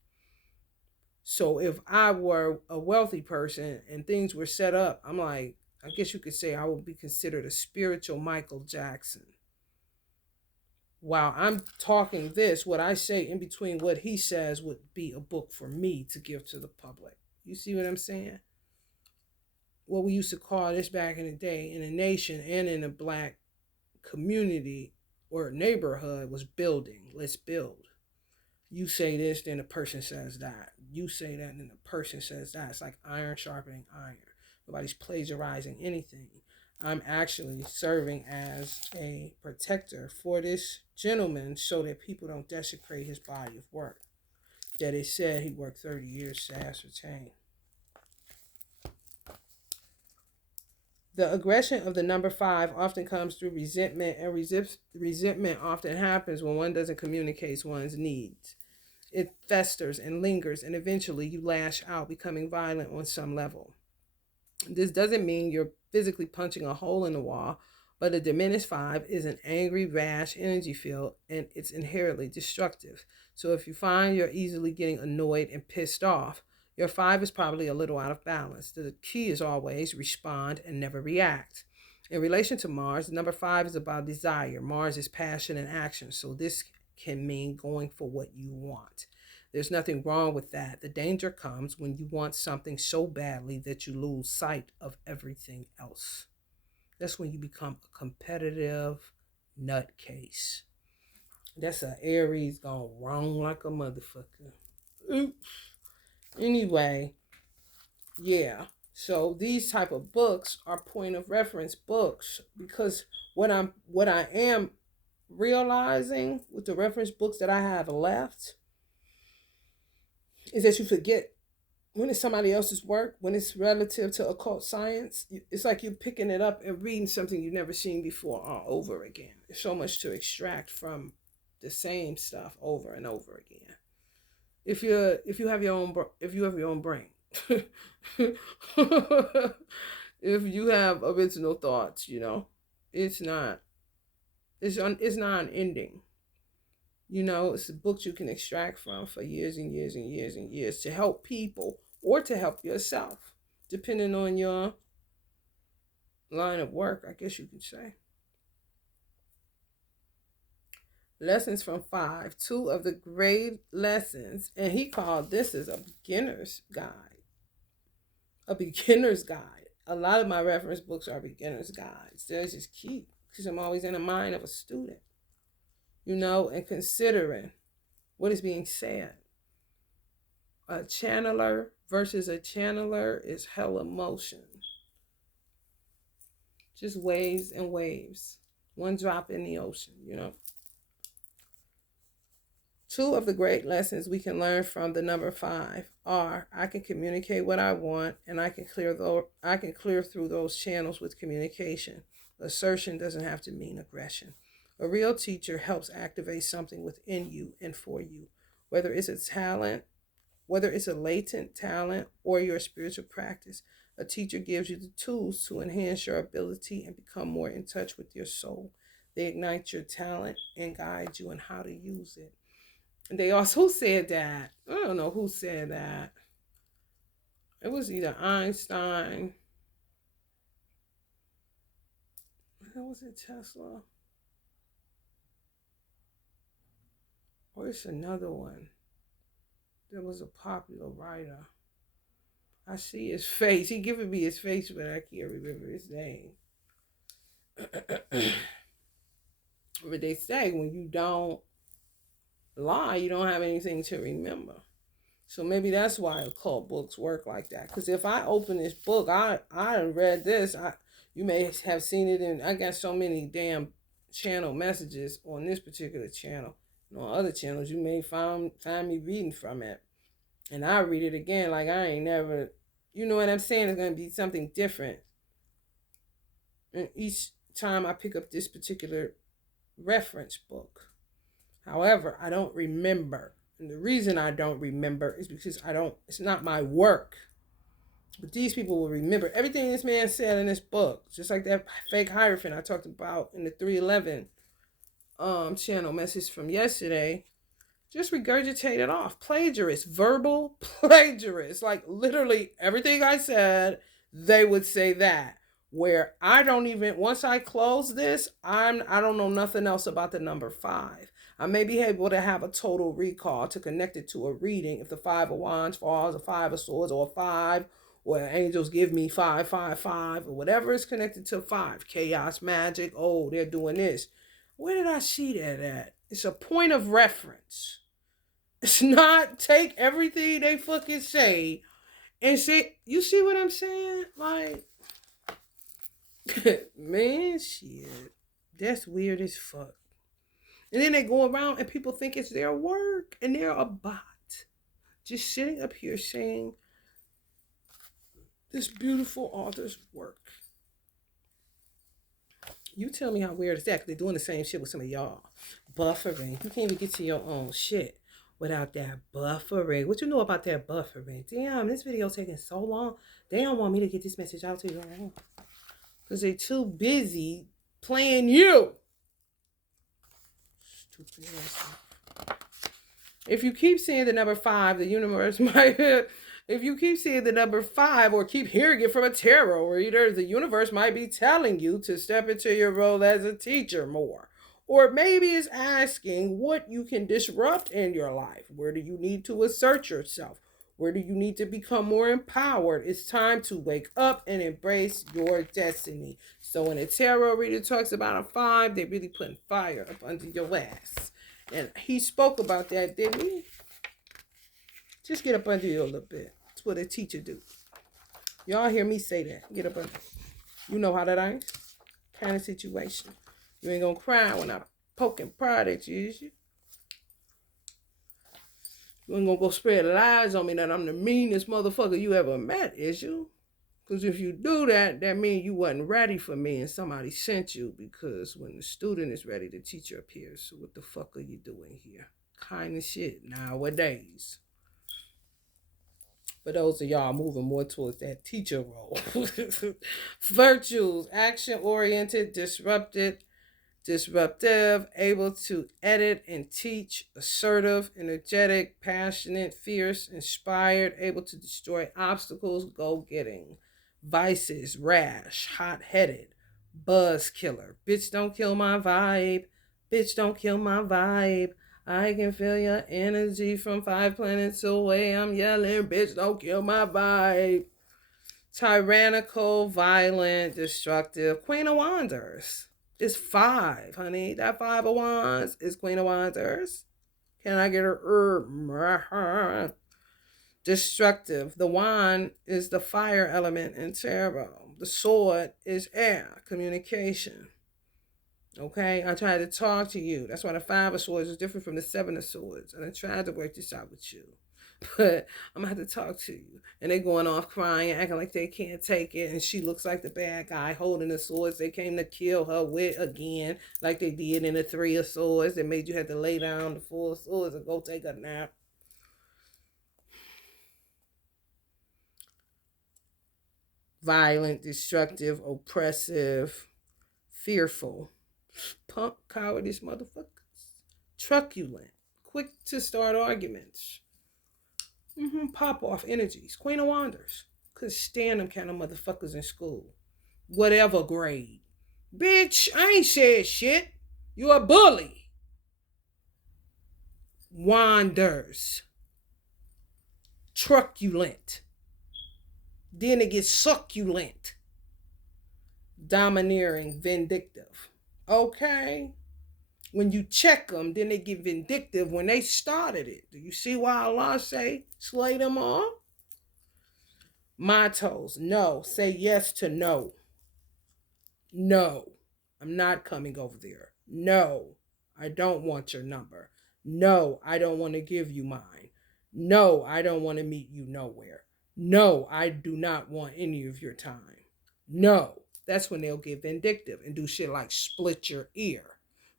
So, if I were a wealthy person and things were set up, I'm like, I guess you could say I would be considered a spiritual Michael Jackson. While I'm talking this, what I say in between what he says would be a book for me to give to the public. You see what I'm saying? What we used to call this back in the day in the nation and in the black community or neighborhood was building. Let's build. You say this, then the person says that. You say that, then the person says that. It's like iron sharpening iron. Nobody's plagiarizing anything. I'm actually serving as a protector for this gentleman so that people don't desecrate his body of work. That it said he worked 30 years to ascertain. The aggression of the number 5 often comes through resentment, and resentment often happens when one doesn't communicate one's needs. It festers and lingers, and eventually you lash out, becoming violent on some level. This doesn't mean you're physically punching a hole in the wall, but a diminished 5 is an angry, rash energy field, and it's inherently destructive. So if you find you're easily getting annoyed and pissed off, your 5 is probably a little out of balance. The key is always respond and never react. In relation to Mars, number 5 is about desire. Mars is passion and action, so this can mean going for what you want. There's nothing wrong with that. The danger comes when you want something so badly that you lose sight of everything else. That's when you become a competitive nutcase. That's a Aries gone wrong like a motherfucker. Oops. Anyway, yeah. So these type of books are point of reference books because what I am realizing with the reference books that I have left is that you forget when it's somebody else's work, when it's relative to occult science, it's like you're picking it up and reading something you've never seen before all over again. There's so much to extract from the same stuff over and over again. If you have your own if you have your own brain, if you have original thoughts, it's not it's not an ending. It's books you can extract from for years and years and years and years to help people or to help yourself, depending on your line of work, I guess you could say. Lessons from five, two of the great lessons, and he called this as a beginner's guide. A beginner's guide. A lot of my reference books are beginner's guides. They're just cute because I'm always in the mind of a student, and considering what is being said. A channeler versus a channeler is hella motion. Just waves and waves. One drop in the ocean. Two of the great lessons we can learn from the number five are I can communicate what I want and I can clear through those channels with communication. Assertion doesn't have to mean aggression. A real teacher helps activate something within you and for you, whether it's a latent talent or your spiritual practice. A teacher gives you the tools to enhance your ability and become more in touch with your soul. They ignite your talent and guide you on how to use it. And they also said that, I don't know who said that. It was either Einstein, or was it Tesla? Or it's another one. There was a popular writer. I see his face. He giving me his face, but I can't remember his name. But they say when you don't lie, you don't have anything to remember. So maybe that's why occult books work like that. Because if I open this book, I read this. You may have seen it, and I got so many damn channel messages on this particular channel. And on other channels, you may find me reading from it, and I read it again like I ain't never. You know what I'm saying? It's gonna be something different. And each time I pick up this particular reference book. However, I don't remember. And the reason I don't remember is because it's not my work. But these people will remember everything this man said in this book. Just like that fake Hierophant I talked about in the 311 channel message from yesterday. Just regurgitate it off. Plagiarist, verbal plagiarist. Like literally everything I said, they would say that. Where I don't even, once I close this, I don't know nothing else about the number five. I may be able to have a total recall to connect it to a reading if the five of wands falls, a five of swords, or a five, or angels give me 555, or whatever is connected to five. Chaos, magic, oh, they're doing this. Where did I see that at? It's a point of reference. It's not take everything they fucking say and say, you see what I'm saying? Like, man, shit. That's weird as fuck. And then they go around and people think it's their work and they're a bot. Just sitting up here saying this beautiful author's work. You tell me how weird is that? Because they're doing the same shit with some of y'all. Buffering. You can't even get to your own shit without that buffering. What you know about that buffering? Damn, this video taking so long. They don't want me to get this message out to you. Because they're too busy playing you. Stupid ass. If you keep seeing the number five, the universe might... If you keep seeing the number five or keep hearing it from a tarot reader, the universe might be telling you to step into your role as a teacher more. Or maybe it's asking what you can disrupt in your life. Where do you need to assert yourself? Where do you need to become more empowered? It's time to wake up and embrace your destiny. So when a tarot reader talks about a 5, they're really putting fire up under your ass. And he spoke about that, didn't he? Just get up under you a little bit. That's what a teacher do. Y'all hear me say that. Get up under. You know how that ain't. Kind of situation. You ain't gonna cry when I poke and prod at you, is you? You ain't gonna go spread lies on me that I'm the meanest motherfucker you ever met, is you? Because if you do that, that means you wasn't ready for me and somebody sent you, because when the student is ready, the teacher appears. So what the fuck are you doing here? Kind of shit nowadays. For those of y'all moving more towards that teacher role. Virtues: action-oriented, disruptive, able to edit and teach, assertive, energetic, passionate, fierce, inspired, able to destroy obstacles, go-getting. Vices: rash, hot-headed, buzz killer. Bitch, don't kill my vibe. Bitch, don't kill my vibe. I can feel your energy from 5 planets away. I'm yelling, bitch, don't kill my vibe. Tyrannical, violent, destructive. Queen of Wands. It's 5, honey. That 5 of Wands is Queen of Wands. Can I get her? Destructive. The wand is the fire element in tarot. The sword is air, communication. Okay, I tried to talk to you. That's why the 5 of Swords is different from the 7 of Swords. And I tried to work this out with you. But I'm going to have to talk to you. And they're going off crying, acting like they can't take it. And she looks like the bad guy holding the swords they came to kill her with again, like they did in the 3 of Swords. That made you have to lay down the 4 of Swords and go take a nap. Violent, destructive, oppressive, fearful. Punk, cowardice motherfuckers. Truculent, quick to start arguments. Pop off energies. Queen of Wands. Couldn't stand them kind of motherfuckers in school. Whatever grade. Bitch, I ain't said shit. You a bully. Wanders. Truculent. Then it gets succulent. Domineering, vindictive. Okay? When you check them, then they get vindictive when they started it. Do you see why Allah say, slay them all? Mottos: no. Say yes to no. No. I'm not coming over there. No. I don't want your number. No. I don't want to give you mine. No. I don't want to meet you nowhere. No. I do not want any of your time. No. That's when they'll get vindictive and do shit like split your ear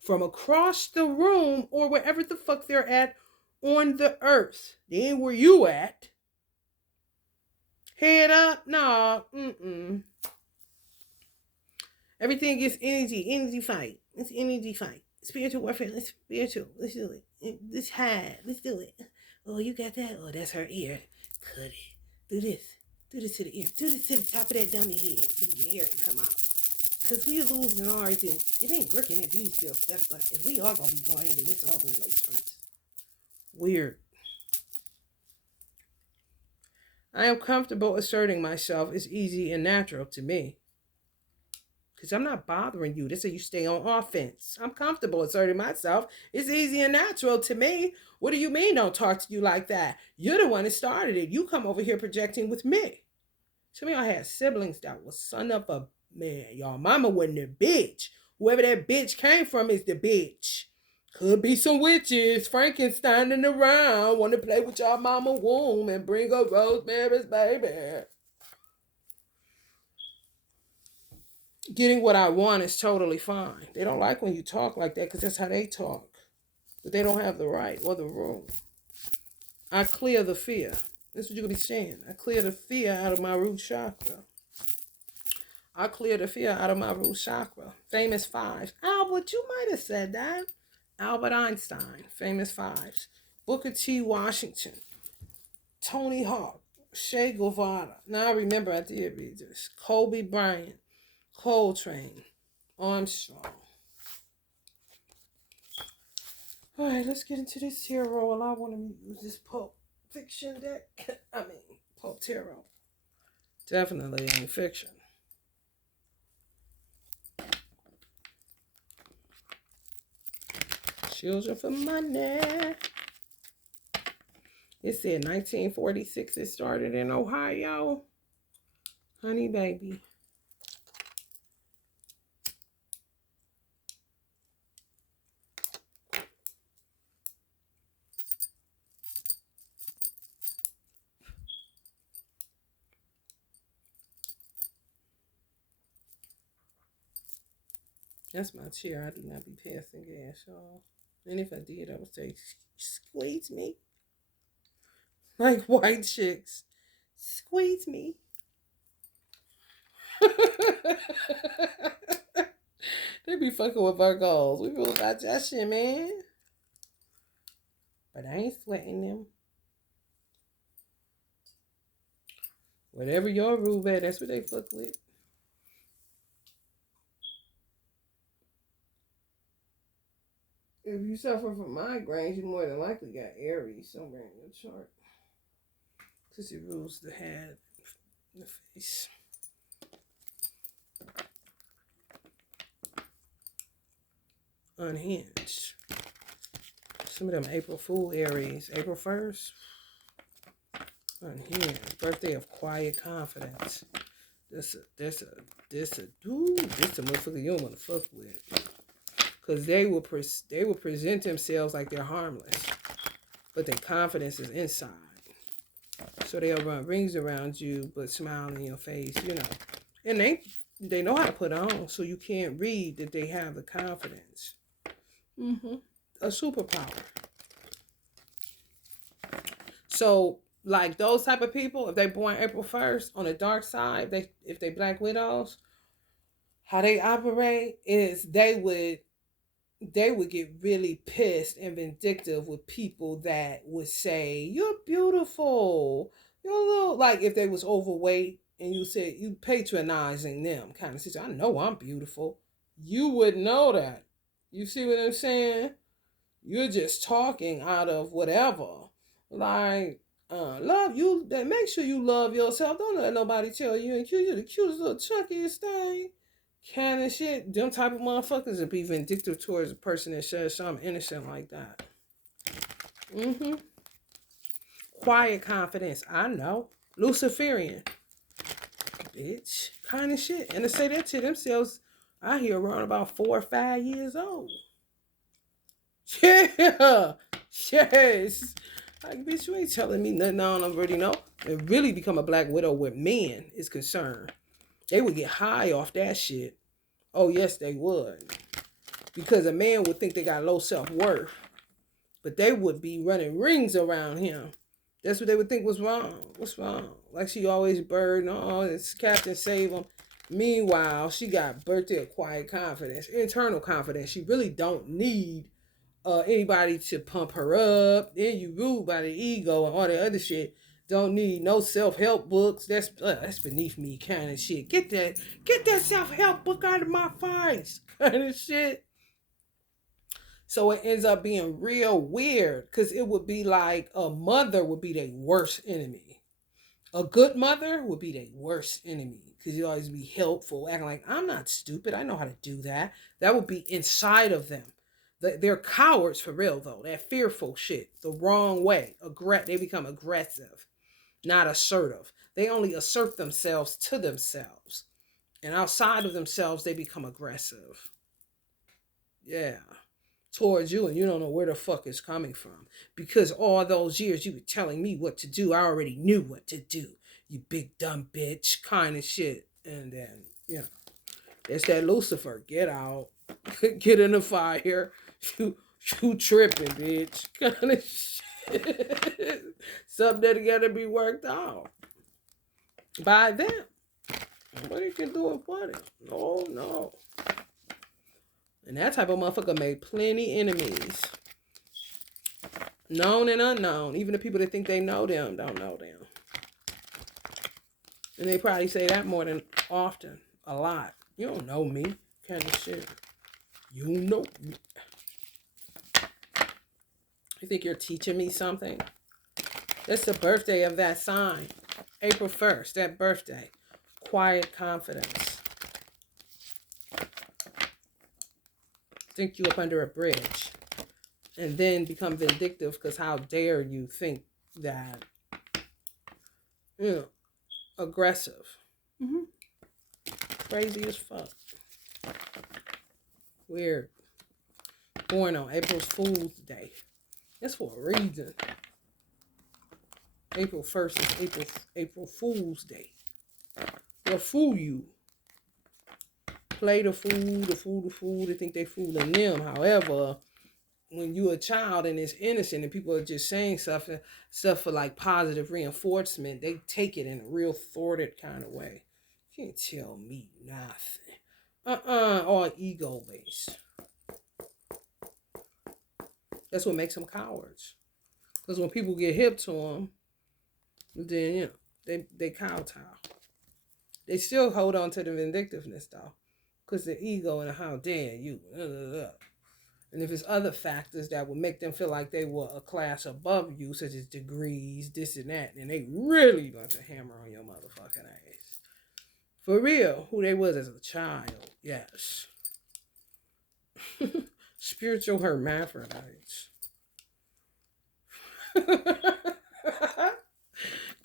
from across the room or wherever the fuck they're at on the earth. They ain't where you at. Head up? Nah. Everything gets energy fight. It's energy fight. Spiritual warfare. Let's spiritual. Let's do it. Let's hide. Let's do it. Oh, you got that? Oh, that's her ear. Cut it. Do this. Do this to the ear. Do this to the top of that dummy head so your hair can come out. Because we losing ours and it ain't working at beauty still stuff, but if we are going to be blinded, it's always like fronts. Weird. I am comfortable asserting myself. It's easy and natural to me. Because I'm not bothering you. They say you stay on offense. I'm comfortable asserting myself. It's easy and natural to me. What do you mean don't talk to you like that? You're the one that started it. You come over here projecting with me. To me, I had siblings that was son of a man. Y'all mama wasn't a bitch. Whoever that bitch came from is the bitch. Could be some witches Frankensteining around, want to play with y'all mama womb and bring up Rosemary's Baby. Getting what I want is totally fine. They don't like when you talk like that because that's how they talk. But they don't have the right or the room. I clear the fear. That's what you're going to be saying. I clear the fear out of my root chakra. I clear the fear out of my root chakra. Famous 5s. Albert, you might have said that. Albert Einstein. Famous 5s. Booker T. Washington. Tony Hawk. Che Guevara. Now I remember I did read this. Kobe Bryant. Coltrane. Armstrong. All right, let's get into this tarot. All I want to use this Pulp Fiction deck. I mean, Pulp Tarot. Definitely ain't fiction. Children for money. It said 1946 it started in Ohio. Honey baby. That's my chair. I do not be passing gas, y'all. And if I did, I would say, squeeze me. Like white chicks. Squeeze me. They be fucking with Virgos. We feel about that shit, man. But I ain't sweating them. Whatever your rule at, that's what they fuck with. If you suffer from migraines, you more than likely got Aries somewhere in your chart. Because it rules the head, the face. Unhinged. Some of them April Fool Aries. April 1st. Unhinged. Birthday of quiet confidence. This a motherfucker you don't want to fuck with. Because they will present themselves like they're harmless. But their confidence is inside. So they'll run rings around you, but smile in your face, you know. And they know how to put on, so you can't read that they have the confidence. A superpower. So, like those type of people, if they born April 1st on the dark side, if they Black Widows, how they operate is they would get really pissed and vindictive with people that would say, "You're beautiful. You're a little," like if they was overweight and you said you patronizing them kind of situation. I know I'm beautiful. You would know that. You see what I'm saying? You're just talking out of whatever. Like, love you. Make sure you love yourself. Don't let nobody tell you you're the cutest little chunkiest thing. Kind of shit. Them type of motherfuckers would be vindictive towards a person that says something innocent like that. Quiet confidence. I know. Luciferian. Bitch. Kind of shit. And to say that to themselves, I hear around about 4 or 5 years old. Yeah. Yes. Like, bitch, you ain't telling me nothing I don't already know. And really become a Black Widow where men is concerned. They would get high off that shit. Oh, yes, they would. Because a man would think they got low self-worth. But they would be running rings around him. That's what they would think was wrong. What's wrong? Like she always burden, oh, it's Captain Save him. Meanwhile, she got birthday of quiet confidence, internal confidence. She really don't need anybody to pump her up. Then you ruled by the ego and all that other shit. Don't need no self-help books. That's beneath me kind of shit. Get that self-help book out of my face kind of shit. So it ends up being real weird because it would be like a mother would be their worst enemy. A good mother would be their worst enemy because you always be helpful, acting like I'm not stupid. I know how to do that. That would be inside of them. They're cowards for real though. That fearful shit, the wrong way. They become aggressive, not assertive. They only assert themselves to themselves, and outside of themselves, they become aggressive. Yeah. Towards you, and you don't know where the fuck it's coming from because all those years you were telling me what to do. I already knew what to do, you big dumb bitch kind of shit. And then it's that Lucifer. Get out. Get in the fire. You tripping, bitch kind of shit. Something that gotta be worked out by them. Nobody can do it for them. No. And that type of motherfucker made plenty enemies. Known and unknown. Even the people that think they know them don't know them. And they probably say that more than often. A lot. You don't know me. Kind of shit. You know me. You think you're teaching me something? That's the birthday of that sign. April 1st, that birthday. Quiet confidence. Think you up under a bridge. And then become vindictive because how dare you think that, you know, aggressive. Mm-hmm. Crazy as fuck. Weird. Born on April Fool's Day. That's for a reason. April 1st is April Fool's Day. They'll fool you. Play the fool. They think they fooling them. However, when you're a child and it's innocent and people are just saying stuff for like positive reinforcement, they take it in a real thwarted kind of way. You can't tell me nothing. All ego based. That's what makes them cowards. Because when people get hip to them, then, you know, they kowtow. They still hold on to the vindictiveness, though. Because the ego and how dare you. And if it's other factors that would make them feel like they were a class above you, such as degrees, this and that, then they really going to hammer on your motherfucking ass. For real, who they was as a child, yes. Spiritual hermaphrodites.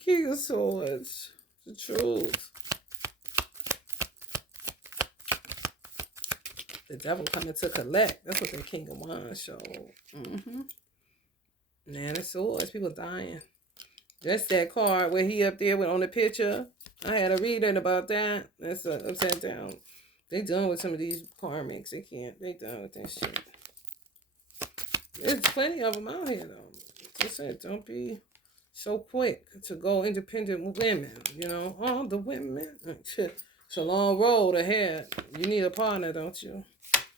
King of Swords. The truth. The devil coming to collect. That's what the King of Wands showed. Mm-hmm. Man of Swords. People dying. That's that card where he up there with on the picture. I had a reading about that. That's upside down. They done with some of these karmics. They done with that shit. There's plenty of them out here, though. Just said, don't be so quick to go independent with women. You know, all the women. It's a long road ahead. You need a partner, don't you?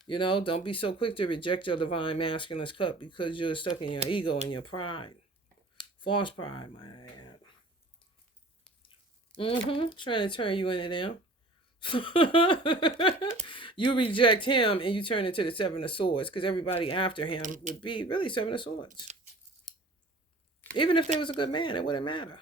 You know, don't be so quick to reject your divine masculine's cup because you're stuck in your ego and your pride. False pride, might I add. Trying to turn you into them. You reject him and you turn into the Seven of Swords because everybody after him would be really Seven of Swords. Even if they was a good man, it wouldn't matter.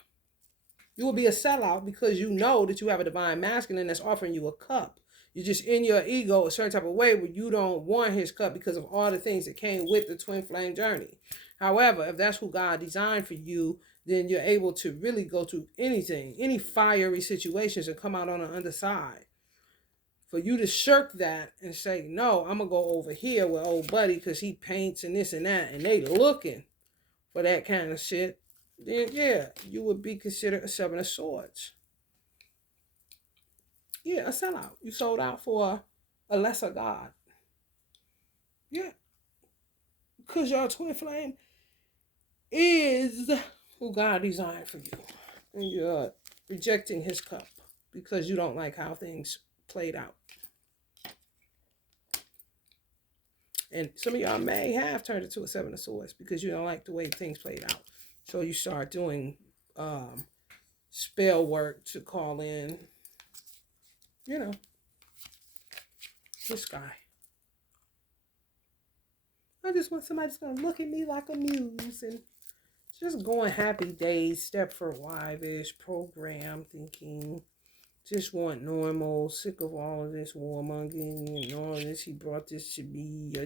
You will be a sellout because you know that you have a divine masculine that's offering you a cup. You're just in your ego a certain type of way where you don't want his cup because of all the things that came with the twin flame journey. However, if that's who God designed for you, then you're able to really go through anything, any fiery situations and come out on the underside. For you to shirk that and say, no, I'm going to go over here with old buddy because he paints and this and that, and they looking for that kind of shit, then yeah, you would be considered a Seven of Swords. Yeah, a sellout. You sold out for a lesser god. Yeah. Because your twin flame is who God designed for you. And you're rejecting his cup because you don't like how things played out. And some of y'all may have turned into a Seven of Swords because you don't like the way things played out. So you start doing spell work to call in, you know, this guy. I just want somebody that's going to look at me like a muse and just going happy days, Stepford Wife-ish, program thinking. Just want normal, sick of all of this warmongering and all this. He brought this to me. Yeah,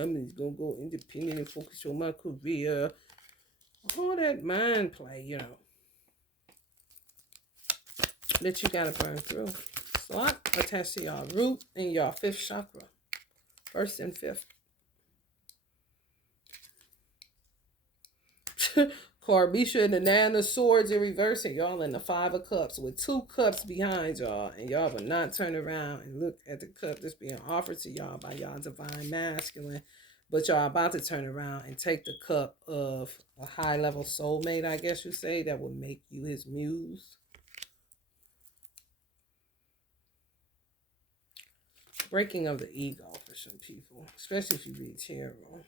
I'm just going to go independent and focus on my career. All that mind play, you know, that you got to burn through. Slot attached to your root and your fifth chakra. First and fifth. Carbisha and the Nine of Swords in reverse, and y'all in the Five of Cups with two cups behind y'all, and y'all will not turn around and look at the cup that's being offered to y'all by y'all divine masculine, but y'all about to turn around and take the cup of a high-level soulmate, I guess you say, that will make you his muse. Breaking of the ego for some people, especially if you read tarot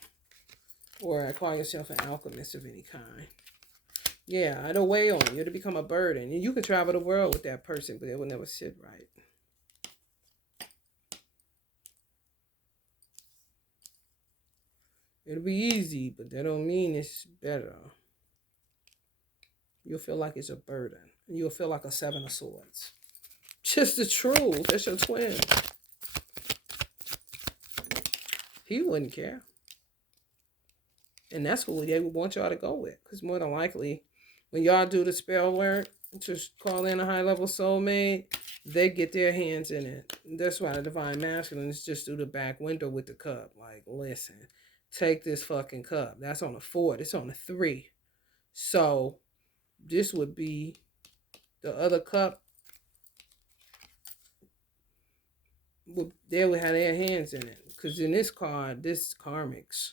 or call yourself an alchemist of any kind. Yeah, it'll weigh on you. It'll become a burden. And you can travel the world with that person, but it will never sit right. It'll be easy, but that don't mean it's better. You'll feel like it's a burden. You'll feel like a 7 of Swords. Just the truth. That's your twin. He wouldn't care. And that's who they would want y'all to go with. Because more than likely, when y'all do the spell work, just call in a high-level soulmate, they get their hands in it. That's why the Divine Masculine is just through the back window with the cup. Like, listen, take this fucking cup. That's on a 4. It's on a 3. So, this would be the other cup. They would have their hands in it. Because in this card, this karmics,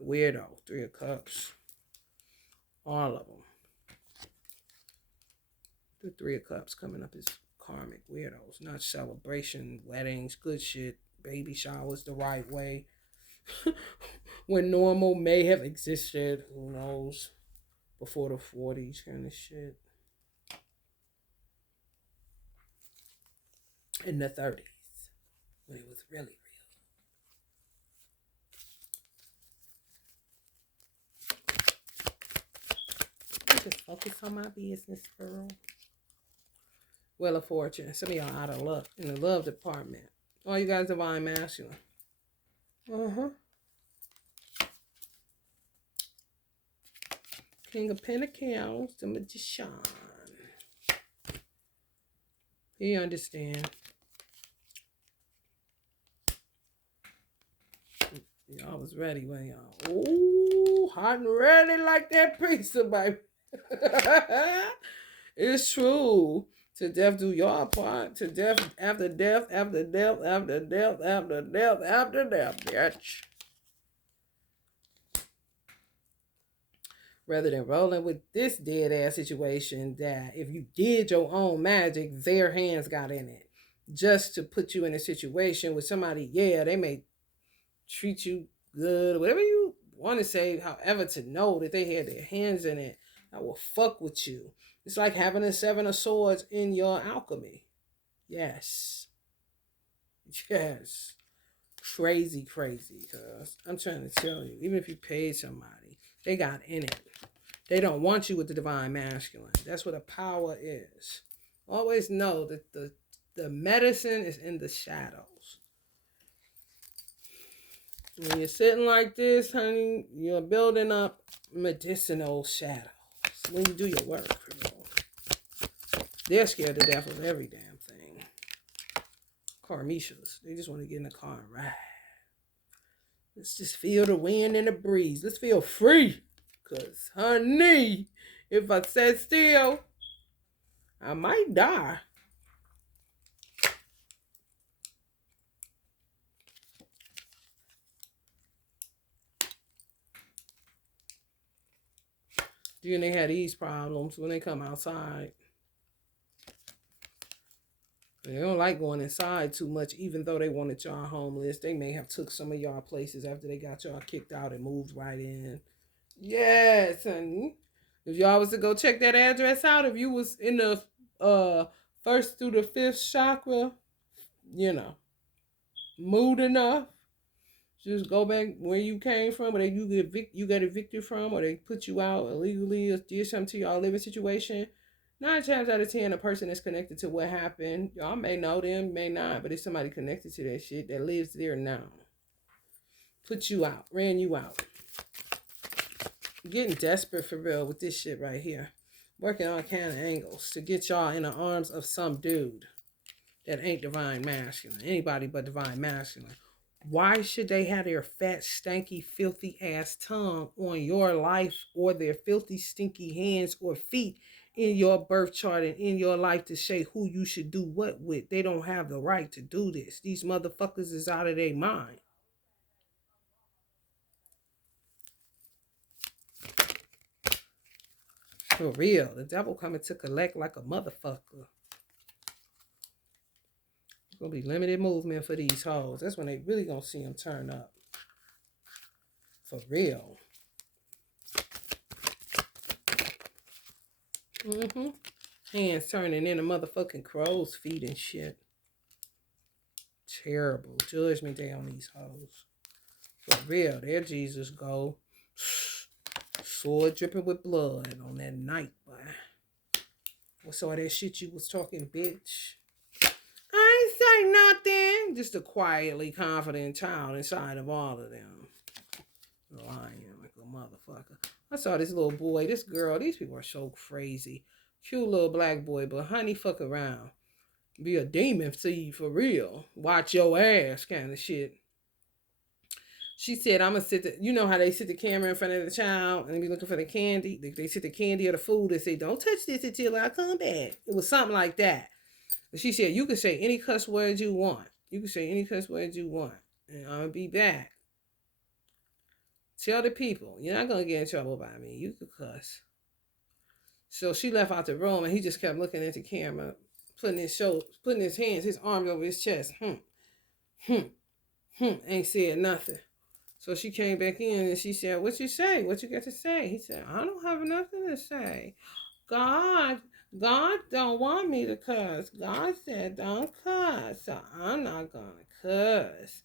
weirdo, 3 of Cups. All of them. The 3 of Cups coming up is karmic weirdos. Not celebration, weddings, good shit, baby showers the right way. When normal may have existed, who knows, before the 40s kind of shit. In the 30s, when it was really real. Just focus on my business, girl. Wheel of Fortune. Some of y'all out of luck in the love department. All you guys Divine Masculine. King of Pentacles, the Magician. He understand. Y'all was ready when y'all. Ooh, hot and ready like that pizza, baby. It's true. To death do y'all part. To death, after death, after death, after death, after death, after death, bitch. Rather than rolling with this dead ass situation that if you did your own magic, their hands got in it. Just to put you in a situation with somebody, yeah, they may treat you good, whatever you want to say, however, to know that they had their hands in it, I will fuck with you. It's like having a 7 of Swords in your alchemy. Yes. Yes. Crazy, crazy. Cause I'm trying to tell you, even if you paid somebody, they got in it. They don't want you with the Divine Masculine. That's what a power is. Always know that the medicine is in the shadows. When you're sitting like this, honey, you're building up medicinal shadows. When you do your work, girl. They're scared to death of every damn thing. Karmishas. They just want to get in the car and ride. Let's just feel the wind and the breeze. Let's feel free. Because, honey, if I sat still, I might die. Then they had these problems when they come outside. They don't like going inside too much, even though they wanted y'all homeless. They may have took some of y'all places after they got y'all kicked out and moved right in. Yes, honey. If y'all was to go check that address out, if you was in the 1st through the 5th chakra, you know, mood enough, just go back where you came from, or you got evicted from, or they put you out illegally, or did something to y'all living situation. 9 times out of 10, a person is connected to what happened. Y'all may know them, may not, but it's somebody connected to that shit that lives there now. Put you out, ran you out. Getting desperate for real with this shit right here. Working all kind of angles to get y'all in the arms of some dude that ain't Divine Masculine. Anybody but Divine Masculine. Why should they have their fat, stanky, filthy ass tongue on your life, or their filthy, stinky hands or feet in your birth chart and in your life to say who you should do what with? They don't have the right to do this. These motherfuckers is out of their mind. For real. The devil coming to collect like a motherfucker. It's going to be limited movement for these hoes. That's when they really going to see them turn up. For real. Hands turning into motherfucking crow's feet and shit. Terrible. Judgment day on these hoes. For real, there Jesus go. Sword dripping with blood on that night, boy. What's all that shit you was talking, bitch? I ain't say nothing. Just a quietly confident child inside of all of them. Lying like a motherfucker. I saw this little boy, this girl, these people are so crazy. Cute little black boy, but honey, fuck around. Be a demon seed for real. Watch your ass kind of shit. She said, I'm gonna sit the, you know how they sit the camera in front of the child and be looking for the candy? They sit the candy or the food and say, don't touch this until I come back. It was something like that. But she said, you can say any cuss words you want. You can say any cuss words you want. And I'm gonna be back. Tell the people, you're not gonna get in trouble by me. You can cuss. So she left out the room and he just kept looking at the camera, putting his hands, his arms over his chest. Ain't said nothing. So she came back in and she said, what you say? What you got to say? He said, I don't have nothing to say. God don't want me to cuss. God said don't cuss. So I'm not going to cuss.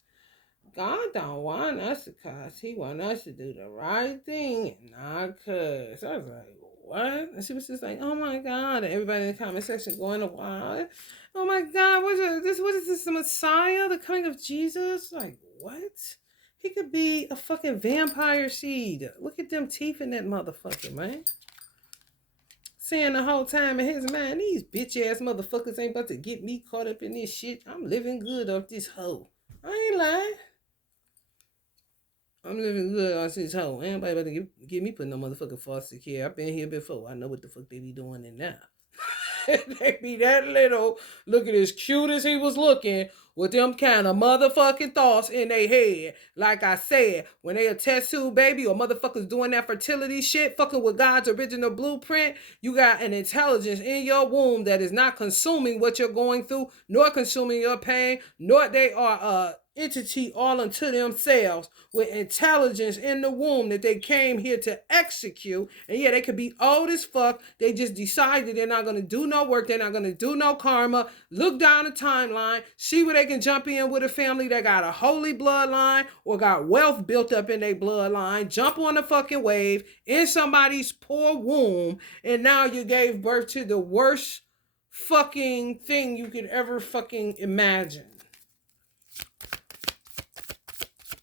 God don't want us to cuss. He want us to do the right thing and not cuss. I was like, what? And she was just like, oh my God. And everybody in the comment section going wild. Oh my God, what is this, the Messiah, the coming of Jesus? Like, what? He could be a fucking vampire seed. Look at them teeth in that motherfucker, man. Saying the whole time in his mind, these bitch ass motherfuckers ain't about to get me caught up in this shit. I'm living good off this hoe. I ain't lying. I'm living good off this hoe. Ain't nobody about to get me putting no motherfucking foster care. I've been here before. I know what the fuck they be doing in now. They be that little, looking as cute as he was looking, with them kind of motherfucking thoughts in their head. Like I said, when they a test tube baby or motherfuckers doing that fertility shit, fucking with God's original blueprint, you got an intelligence in your womb that is not consuming what you're going through, nor consuming your pain, nor they are entity all unto themselves with intelligence in the womb that they came here to execute. And yeah, they could be old as fuck. They just decided they're not going to do no work. They're not going to do no karma. Look down the timeline, see where they can jump in with a family that got a holy bloodline or got wealth built up in their bloodline. Jump on the fucking wave in somebody's poor womb. And now you gave birth to the worst fucking thing you could ever fucking imagine.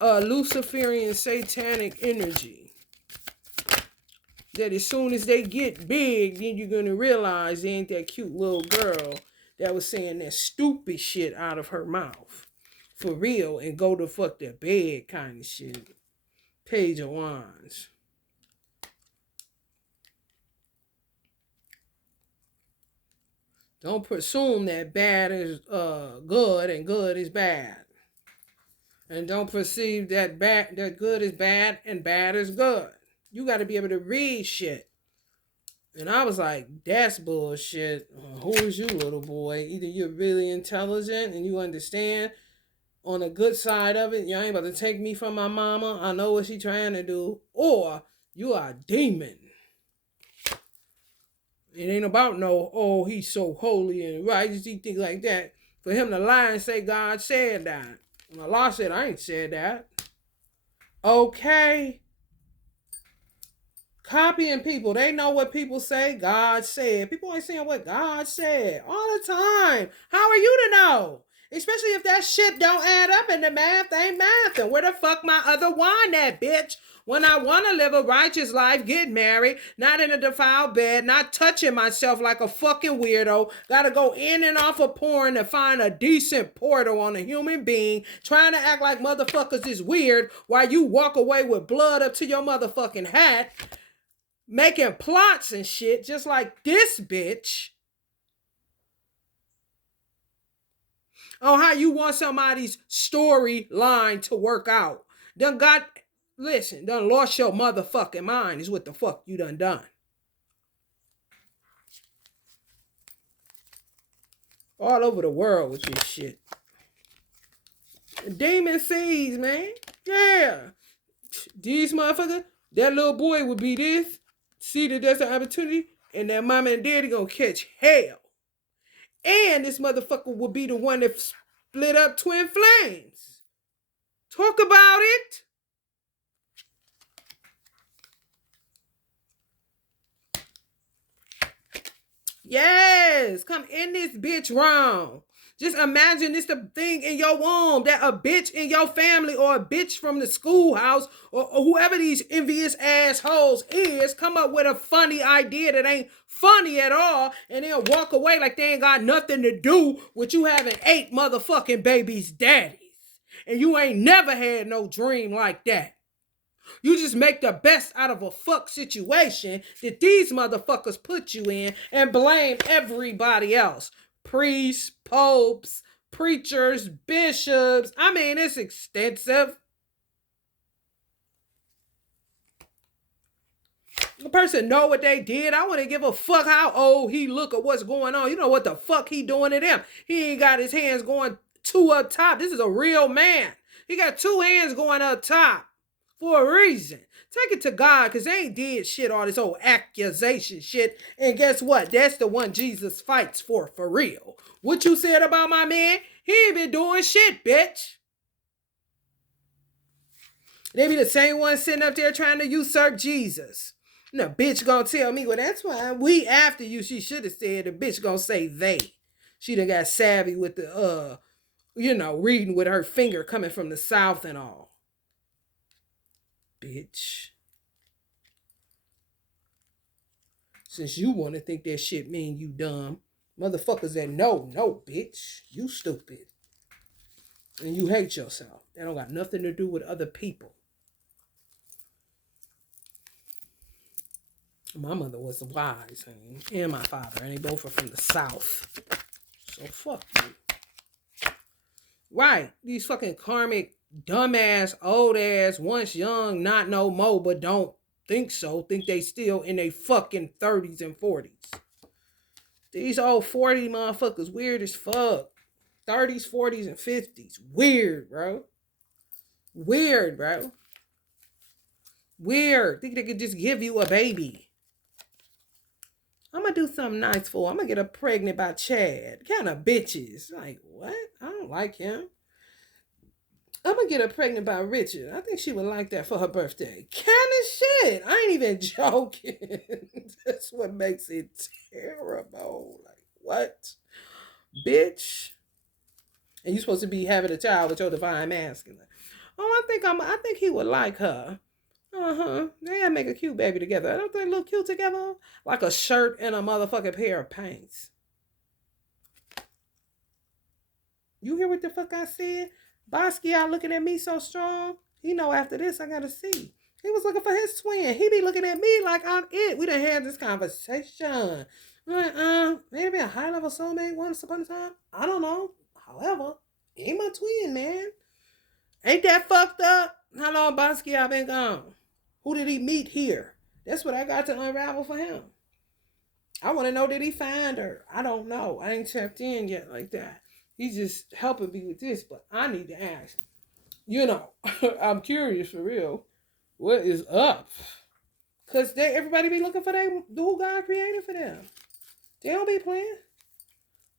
Luciferian satanic energy that as soon as they get big, then you're going to realize they ain't that cute little girl that was saying that stupid shit out of her mouth for real and go to fuck their bed kind of shit. Page of Wands. Don't presume that bad is good and good is bad. And don't perceive that good is bad and bad is good. You got to be able to read shit. And I was like, that's bullshit. Who is you, little boy? Either you're really intelligent and you understand on the good side of it, you ain't about to take me from my mama. I know what she trying to do. Or you are a demon. It ain't about no, oh, he's so holy and righteous. He think like that. For him to lie and say God said that. And Allah said, I ain't said that. Okay. Copying people. They know what people say. God said. People ain't saying what God said all the time. How are you to know? Especially if that shit don't add up and the math ain't math. And where the fuck my other wine at, bitch? When I want to live a righteous life, get married, not in a defiled bed, not touching myself like a fucking weirdo, gotta go in and off of porn to find a decent portal on a human being, trying to act like motherfuckers is weird while you walk away with blood up to your motherfucking hat, making plots and shit just like this bitch. On how you want somebody's storyline to work out. Done lost your motherfucking mind is what the fuck you done. All over the world with this shit. Demon seeds, man. Yeah. These motherfuckers, that little boy would be this. See that that's an opportunity. And that mama and daddy gonna catch hell. And this motherfucker will be the one that split up twin flames. Talk about it. Yes, come in this bitch wrong. Just imagine this the thing in your womb that a bitch in your family or a bitch from the schoolhouse or whoever these envious assholes is come up with a funny idea that ain't funny at all and then walk away like they ain't got nothing to do with you having 8 motherfucking babies' daddies. And you ain't never had no dream like that. You just make the best out of a fuck situation that these motherfuckers put you in and blame everybody else. Priests, popes, preachers, bishops. I mean, it's extensive. The person know what they did. I wouldn't give a fuck how old he look or what's going on. You know what the fuck he doing to them. He ain't got his hands going 2 up top. This is a real man. He got 2 hands going up top for a reason. Take it to God because they ain't did shit, all this old accusation shit. And guess what? That's the one Jesus fights for real. What you said about my man? He ain't been doing shit, bitch. They be the same one sitting up there trying to usurp Jesus. And the bitch gonna tell me, well, that's why we after you. She should have said the bitch gonna say they. She done got savvy with the reading with her finger coming from the south and all. Bitch. Since you want to think that shit mean you dumb. Motherfuckers that no, bitch. You stupid. And you hate yourself. That don't got nothing to do with other people. My mother was wise, and my father, and they both are from the South. So fuck you. Right. These fucking karmic, dumbass, old ass, once young, not no more, but don't think so. Think they still in their fucking 30s and 40s. These old 40 motherfuckers weird as fuck. 30s, 40s, and 50s. Weird, bro. Weird, bro. Weird. Think they could just give you a baby. I'm going to do something nice for her. I'm going to get her pregnant by Chad. Kind of bitches. Like, what? I don't like him. I'm going to get her pregnant by Richard. I think she would like that for her birthday. Kind of shit. I ain't even joking. That's what makes it terrible. Like, what? Bitch. And you're supposed to be having a child with your divine masculine. Oh, I think he would like her. They make a cute baby together. Don't they look cute together? Like a shirt and a motherfucking pair of pants. You hear what the fuck I said? Bosky out looking at me so strong. He know after this I gotta see. He was looking for his twin. He be looking at me like I'm it. We done had this conversation. Maybe a high level soulmate once upon a time. I don't know. However, he ain't my twin, man. Ain't that fucked up? How long Bosky I been gone? Who did he meet here? That's what I got to unravel for him. I want to know, did he find her? I don't know. I ain't checked in yet like that. He's just helping me with this, but I need to ask. I'm curious for real. What is up? Because everybody be looking for who God created for them. They don't be playing.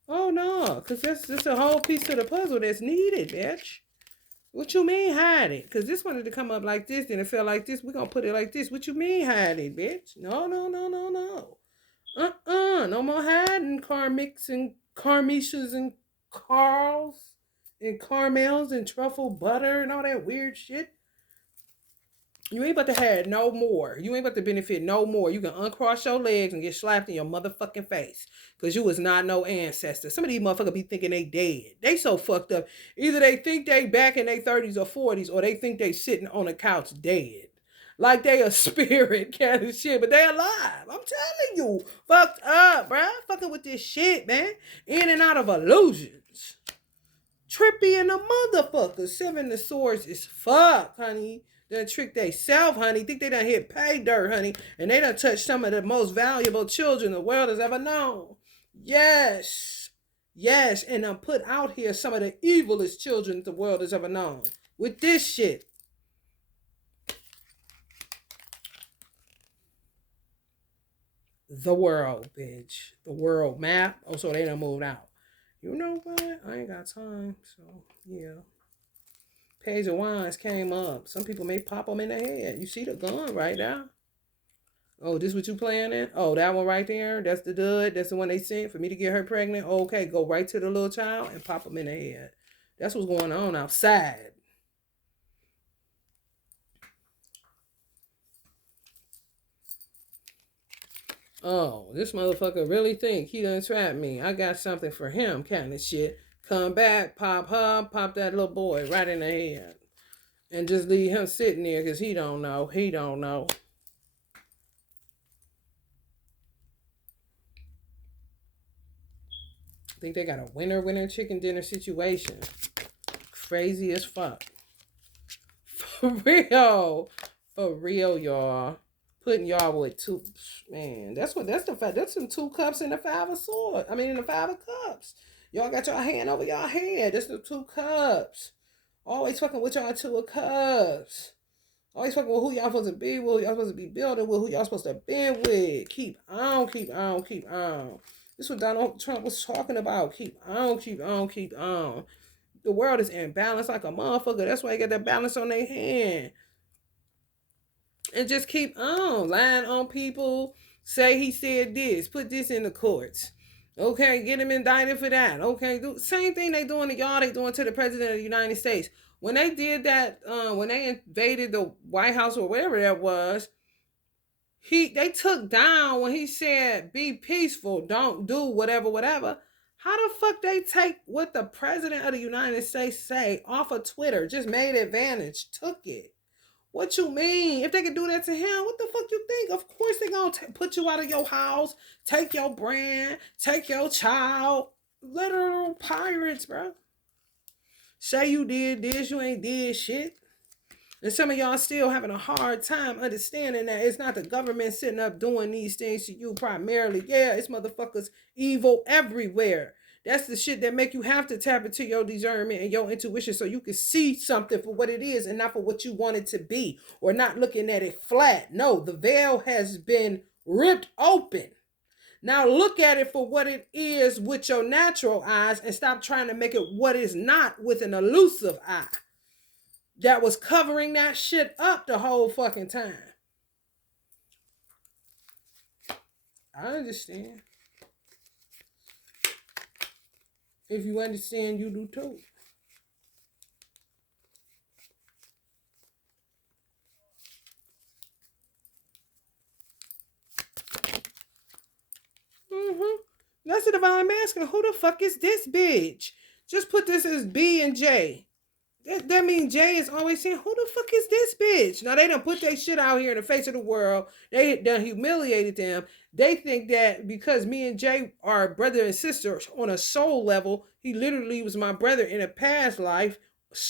Oh, no. Because that's just a whole piece of the puzzle that's needed, bitch. What you mean hide it? Because this wanted to come up like this, then it felt like this. We're going to put it like this. What you mean hide it, bitch? No. No more hiding Carmics and Carmishas and Carls and caramels and truffle butter and all that weird shit. You ain't about to have no more. You ain't about to benefit no more. You can uncross your legs and get slapped in your motherfucking face. Because you was not no ancestor. Some of these motherfuckers be thinking they dead. They so fucked up. Either they think they back in their 30s or 40s, or they think they sitting on a couch dead. Like they a spirit kind of shit, but they alive. I'm telling you. Fucked up, bruh. Fucking with this shit, man. In and out of illusions. Trippy and the motherfucker. 7 of Swords is fuck, honey. Done trick they self, honey. Think they done hit pay dirt, honey. And they done touched some of the most valuable children the world has ever known. Yes. And done put out here some of the evilest children the world has ever known. With this shit. The world, bitch. The world map. Oh, so they done moved out. You know what? I ain't got time. So, yeah. Page of Wands came up. Some people may pop them in the head. You see the gun right now? Oh, this what you planning? Oh, that one right there. That's the dud. That's the one they sent for me to get her pregnant. Okay, go right to the little child and pop them in the head. That's what's going on outside. Oh, this motherfucker really think he done trapped me. I got something for him, kind of shit. Come back, pop her, pop that little boy right in the head, and just leave him sitting there because he don't know. He don't know. I think they got a winner chicken dinner situation. Crazy as fuck. For real. For real, y'all. Putting y'all with two, man. That's the fact. That's some two cups in the five of swords. I mean, in the five of cups. Y'all got your hand over y'all head. That's the two cups. Always fucking with y'all two of cups. Always fucking with who y'all supposed to be with, who y'all supposed to be building with, who y'all supposed to be with. Keep on, keep on, keep on. This is what Donald Trump was talking about. Keep on, keep on, keep on. The world is in balance like a motherfucker. That's why you got that balance on their hand. And just keep on lying on people. Say he said this. Put this in the courts. Okay, get him indicted for that. Okay, same thing they doing to y'all. They doing to the president of the United States. When they did that, when they invaded the White House or whatever that was, they took down when he said, "Be peaceful, don't do whatever." How the fuck they take what the president of the United States say off of Twitter? Just made advantage, took it. What you mean? If they could do that to him, what the fuck you think? Of course they gonna put you out of your house, take your brand, take your child. Literal pirates, bro. Say you did this, you ain't did shit. And some of y'all still having a hard time understanding that it's not the government sitting up doing these things to you primarily. Yeah, it's motherfuckers evil everywhere. That's the shit that make you have to tap into your discernment and your intuition so you can see something for what it is and not for what you want it to be, or not looking at it flat. No, the veil has been ripped open. Now look at it for what it is with your natural eyes and stop trying to make it what it's not with an elusive eye that was covering that shit up the whole fucking time. I understand. If you understand, you do too. That's the divine masculine. Who the fuck is this bitch? Just put this as B and J. That means Jay is always saying, who the fuck is this bitch? Now, they done put their shit out here in the face of the world. They done humiliated them. They think that because me and Jay are brother and sister on a soul level, he literally was my brother in a past life.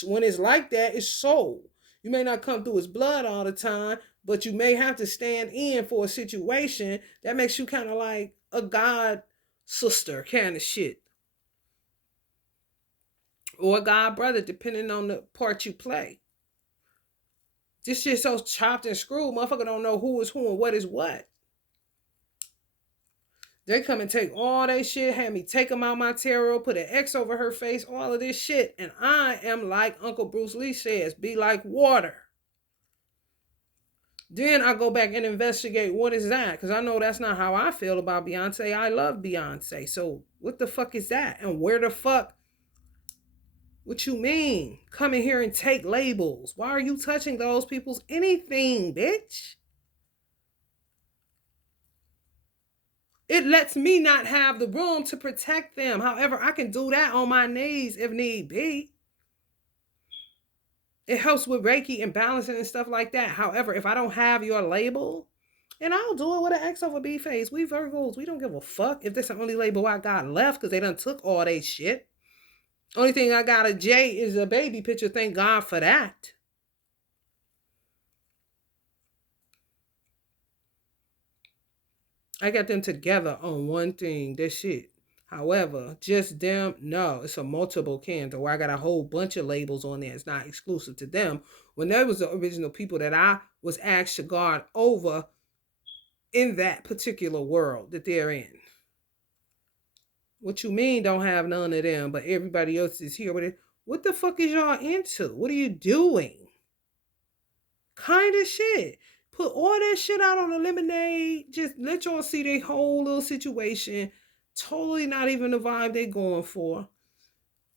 When it's like that, it's soul. You may not come through his blood all the time, but you may have to stand in for a situation that makes you kind of like a god sister kind of shit. Or a god brother, depending on the part you play. This shit so chopped and screwed, motherfucker don't know who is who and what is what. They come and take all that shit, have me take them out my tarot, put an X over her face, all of this shit. And I am like Uncle Bruce Lee says, be like water. Then I go back and investigate what is that, because I know that's not how I feel about Beyonce. I love Beyonce. So what the fuck is that? And where the fuck? What you mean? Come in here and take labels. Why are you touching those people's anything, bitch? It lets me not have the room to protect them. However, I can do that on my knees if need be. It helps with Reiki and balancing and stuff like that. However, if I don't have your label, and I'll do it with an X over B face. We Virgos, we don't give a fuck if that's the only label I got left because they done took all they shit. Only thing I got a J is a baby picture. Thank God for that. I got them together on one thing. That's it. However, just them, no, it's a multiple candle where I got a whole bunch of labels on there. It's not exclusive to them. When there was the original people that I was asked to guard over in that particular world that they're in. What you mean don't have none of them, but everybody else is here with it? What the fuck is y'all into? What are you doing? Kind of shit. Put all that shit out on the lemonade. Just let y'all see their whole little situation. Totally not even the vibe they going for.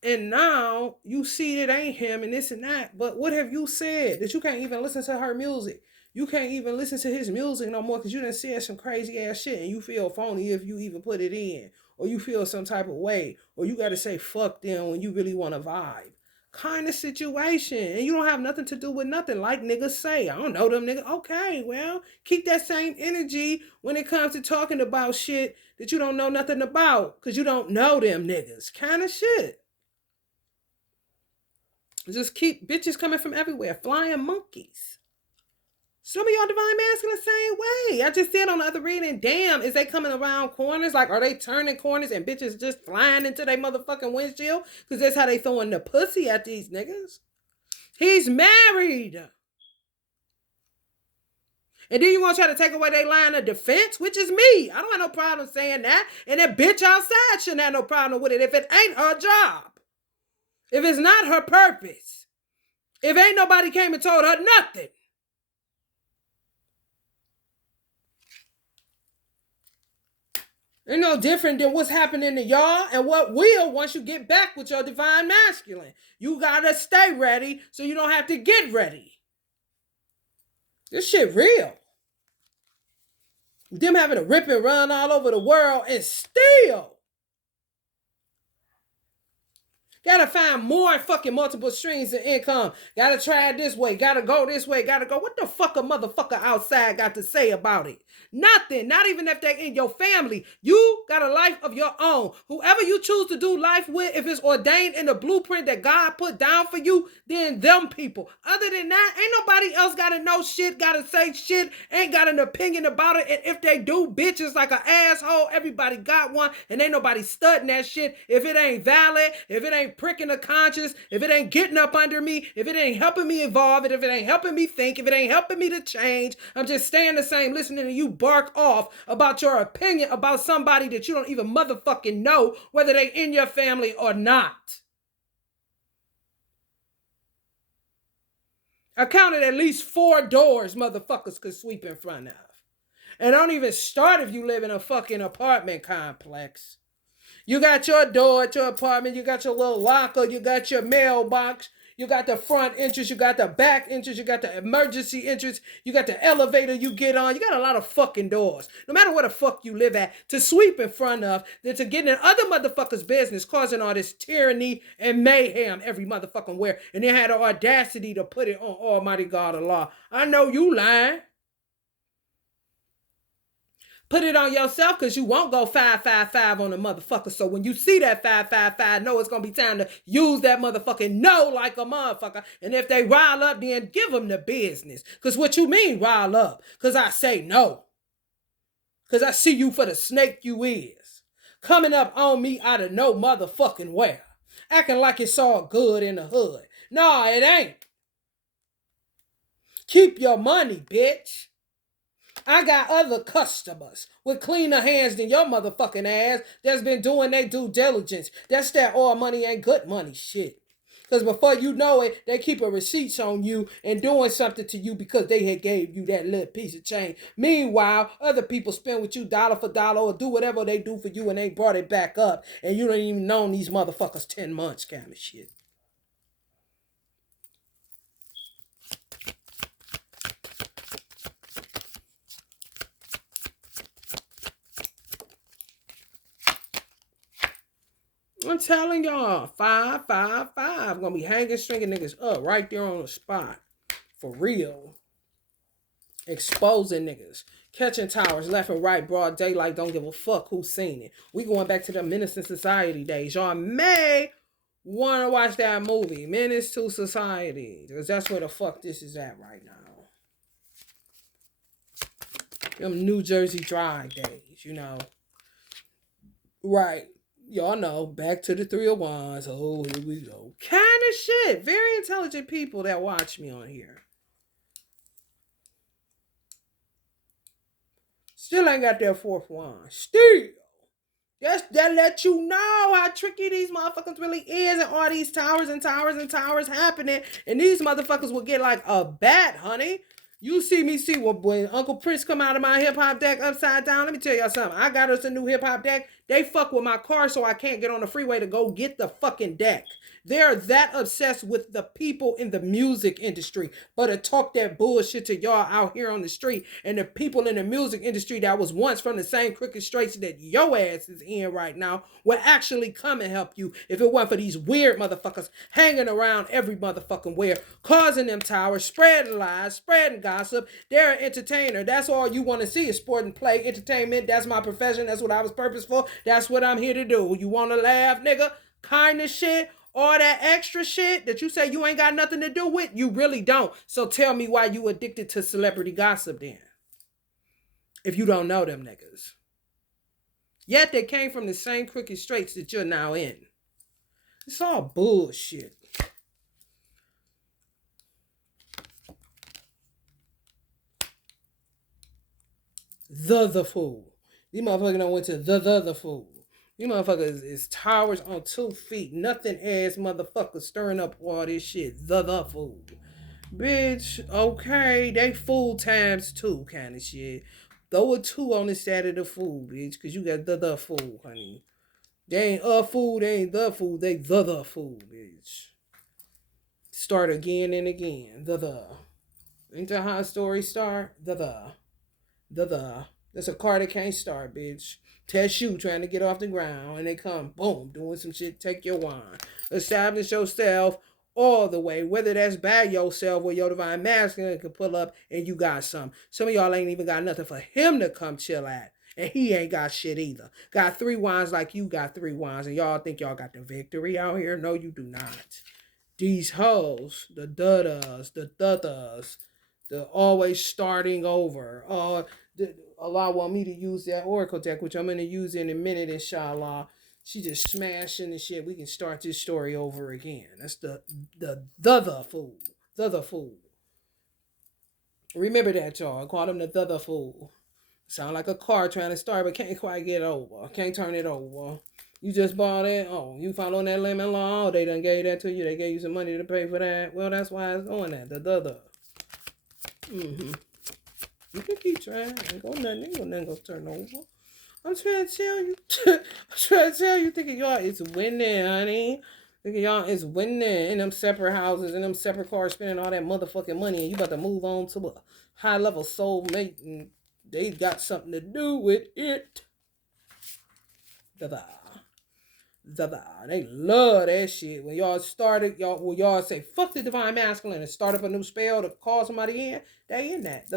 And now you see it ain't him and this and that. But what have you said? That you can't even listen to her music. You can't even listen to his music no more because you done said some crazy ass shit and you feel phony if you even put it in. Or you feel some type of way. Or you got to say fuck them when you really want to vibe. Kind of situation. And you don't have nothing to do with nothing. Like niggas say. I don't know them niggas. Okay, well, keep that same energy when it comes to talking about shit that you don't know nothing about. Because you don't know them niggas. Kind of shit. Just keep bitches coming from everywhere. Flying monkeys. Some of y'all divine masculine the same way. I just said on the other reading, damn, is they coming around corners? Like, are they turning corners and bitches just flying into their motherfucking windshield? Because that's how they throwing the pussy at these niggas. He's married. And then you want to try to take away their line of defense, which is me. I don't have no problem saying that. And that bitch outside shouldn't have no problem with it if it ain't her job. If it's not her purpose. If ain't nobody came and told her nothing. Ain't no different than what's happening to y'all and what will once you get back with your divine masculine. You gotta stay ready so you don't have to get ready. This shit real. Them having to rip and run all over the world and still gotta find more fucking multiple streams of income. Gotta try it this way. Gotta go this way. Gotta go. What the fuck a motherfucker outside got to say about it? Nothing. Not even if they're in your family. You got a life of your own. Whoever you choose to do life with, if it's ordained in the blueprint that God put down for you, then them people. Other than that, ain't nobody else gotta know shit, gotta say shit, ain't got an opinion about it. And if they do, bitches like an asshole, everybody got one, and ain't nobody studying that shit. If it ain't valid, if it ain't pricking the conscience, if it ain't getting up under me, if it ain't helping me evolve, if it ain't helping me think, if it ain't helping me to change, I'm just staying the same listening to you bark off about your opinion about somebody that you don't even motherfucking know whether they in your family or not. I counted at least 4 doors motherfuckers could sweep in front of. And don't even start if you live in a fucking apartment complex. You got your door at your apartment, you got your little locker, you got your mailbox, you got the front entrance, you got the back entrance, you got the emergency entrance, you got the elevator you get on, you got a lot of fucking doors. No matter where the fuck you live at, to sweep in front of, than to get in other motherfuckers' business, causing all this tyranny and mayhem every motherfucking where. And they had the audacity to put it on Almighty God Allah. I know you lying. Put it on yourself because you won't go 555 on the motherfucker. So when you see that 555, know it's going to be time to use that motherfucking no like a motherfucker. And if they rile up, then give them the business. Because what you mean rile up? Because I say no. Because I see you for the snake you is. Coming up on me out of no motherfucking where. Acting like it's all good in the hood. No, it ain't. Keep your money, bitch. I got other customers with cleaner hands than your motherfucking ass that's been doing their due diligence. That's that all money ain't good money shit. Because before you know it, they keep a receipts on you and doing something to you because they had gave you that little piece of change. Meanwhile, other people spend with you dollar for dollar or do whatever they do for you and they brought it back up and you don't even know these motherfuckers 10 months kind of shit. I'm telling y'all, 555 gonna be hanging, stringing niggas up right there on the spot. For real. Exposing niggas. Catching towers left and right, broad daylight, don't give a fuck who's seen it. We going back to the Menace to Society days. Y'all may want to watch that movie, Menace to Society. Because that's where the fuck this is at right now. Them New Jersey Drive days, you know. Right. Y'all know, back to the 301s. Oh, here we go. Kind of shit. Very intelligent people that watch me on here. Still ain't got their 4th one. Still. Just that let you know how tricky these motherfuckers really is and all these towers and towers and towers happening. And these motherfuckers will get like a bat, honey. You see me see when Uncle Prince come out of my hip hop deck upside down. Let me tell y'all something. I got us a new hip hop deck. They fuck with my car so I can't get on the freeway to go get the fucking deck. They're that obsessed with the people in the music industry, but to talk that bullshit to y'all out here on the street, and the people in the music industry that was once from the same crooked streets that your ass is in right now would actually come and help you if it weren't for these weird motherfuckers hanging around every motherfucking where, causing them towers, spreading lies, spreading gossip. They're an entertainer. That's all you want to see is sport and play, entertainment. That's my profession. That's what I was purposed for. That's what I'm here to do. You want to laugh, nigga? Kind of shit. All that extra shit that you say you ain't got nothing to do with, you really don't. So tell me why you addicted to celebrity gossip then. If you don't know them niggas. Yet they came from the same crooked straits that you're now in. It's all bullshit. The fool. These motherfuckers done went to the fool. You motherfuckers is towers on 2 feet. Nothing ass motherfuckers stirring up all this shit. The fool. Bitch, okay. They fool times 2 kind of shit. Throw a 2 on the side of the fool, bitch. Because you got the fool, honey. They ain't a fool. They ain't the fool. They the fool, bitch. Start again and again. The. Ain't that how a story start? The. That's a car that can't start, bitch. Test you trying to get off the ground, and they come, boom, doing some shit. Take your wine. Establish yourself all the way, whether that's by yourself or your divine masculine can pull up and you got some. Some of y'all ain't even got nothing for him to come chill at. And he ain't got shit either. Got 3 wines like you got 3 wines, and y'all think y'all got the victory out here? No, you do not. These hoes, the dudas, the thuthas, the always starting over. Allah want me to use that Oracle deck, which I'm going to use in a minute, inshallah. She just smashing the shit. We can start this story over again. That's the fool. The fool. Remember that, y'all. I called him the fool. Sound like a car trying to start, but can't quite get over. Can't turn it over. You just bought it. Oh, you following that lemon law. Oh, they done gave that to you. They gave you some money to pay for that. Well, that's why it's doing that. The. Mm-hmm. You can keep trying. Ain't gonna nothing gonna turn over. I'm trying to tell you. I'm trying to tell you. Thinking y'all is winning, honey. Thinking y'all is winning in them separate houses, in them separate cars, spending all that motherfucking money, and you about to move on to a high level soulmate, and they got something to do with it. Da-da. They love that shit. When y'all started, y'all say, fuck the divine masculine and start up a new spell to call somebody in, they in that.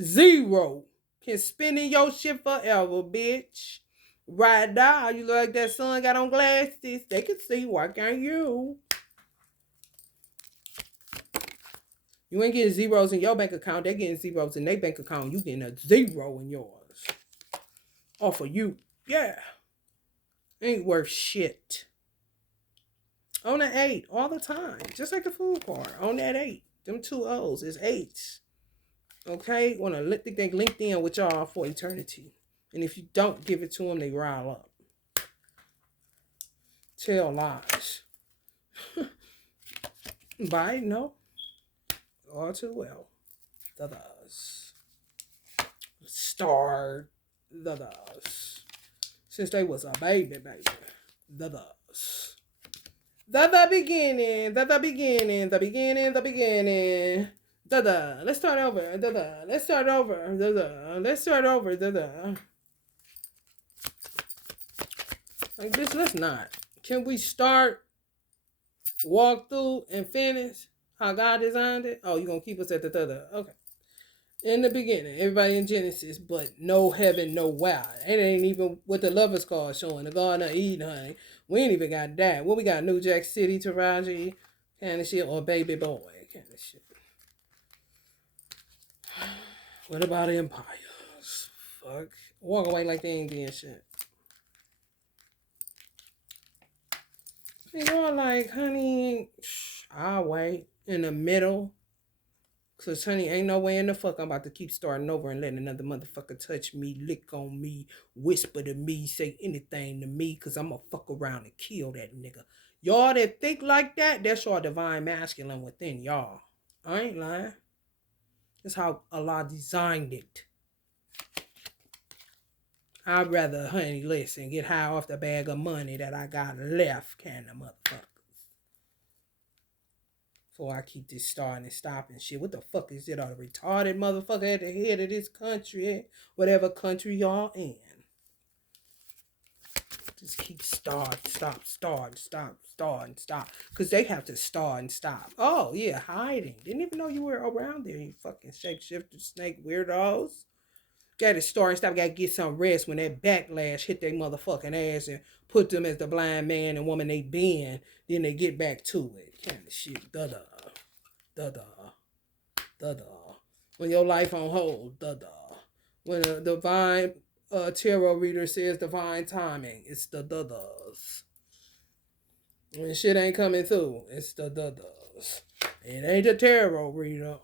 Zero can spin in your shit forever, bitch. Right now, you look like that son got on glasses. They can see, why can't you? You ain't getting zeros in your bank account. They getting zeros in their bank account. You getting a 0 in yours. Off of you. Yeah. Ain't worth shit. On the 8 all the time. Just like the food card. On that 8. Them 2 O's is 8s. Okay? Wanna think they linked in with y'all for eternity. And if you don't give it to them, they rile up. Tell lies. Bye? No. All too well. The does. Star. The does. Since they was a baby. The does. The beginning. The beginning. Let's start over. Let's start over. Like this, let's not. Can we start, walk through, and finish how God designed it? Oh, you're going to keep us at the. Okay. In the beginning, everybody in Genesis, but no heaven, no wow. It ain't even what the lovers card showing. The Garden of Eden, honey. We ain't even got that. What we got? New Jack City, Taraji, kind of shit, or Baby Boy, kind of shit. What about empires? Fuck. Walk away like they ain't getting shit. You're like, honey, I'll wait in the middle. Cause honey, ain't no way in the fuck I'm about to keep starting over and letting another motherfucker touch me, lick on me, whisper to me, say anything to me, cause I'm gonna fuck around and kill that nigga. Y'all that think like that, that's your divine masculine within y'all. I ain't lying. That's how Allah designed it. I'd rather, honey, listen, get high off the bag of money that I got left, can the motherfuckers. Before I keep this starting and stopping shit. What the fuck is it? All the retarded motherfucker at the head of this country, whatever country y'all in. Just keep stop. Because they have to start and stop. Oh, yeah, hiding. Didn't even know you were around there, you fucking shapeshifter snake weirdos. Gotta start and stop. Gotta get some rest when that backlash hit their motherfucking ass and put them as the blind man and woman they been. Then they get back to it. Kind of shit. Da-da. When your life on hold. Da-da. When a divine tarot reader says divine timing, it's the da-das. When shit ain't coming through, it's the da-das. It ain't the tarot reader,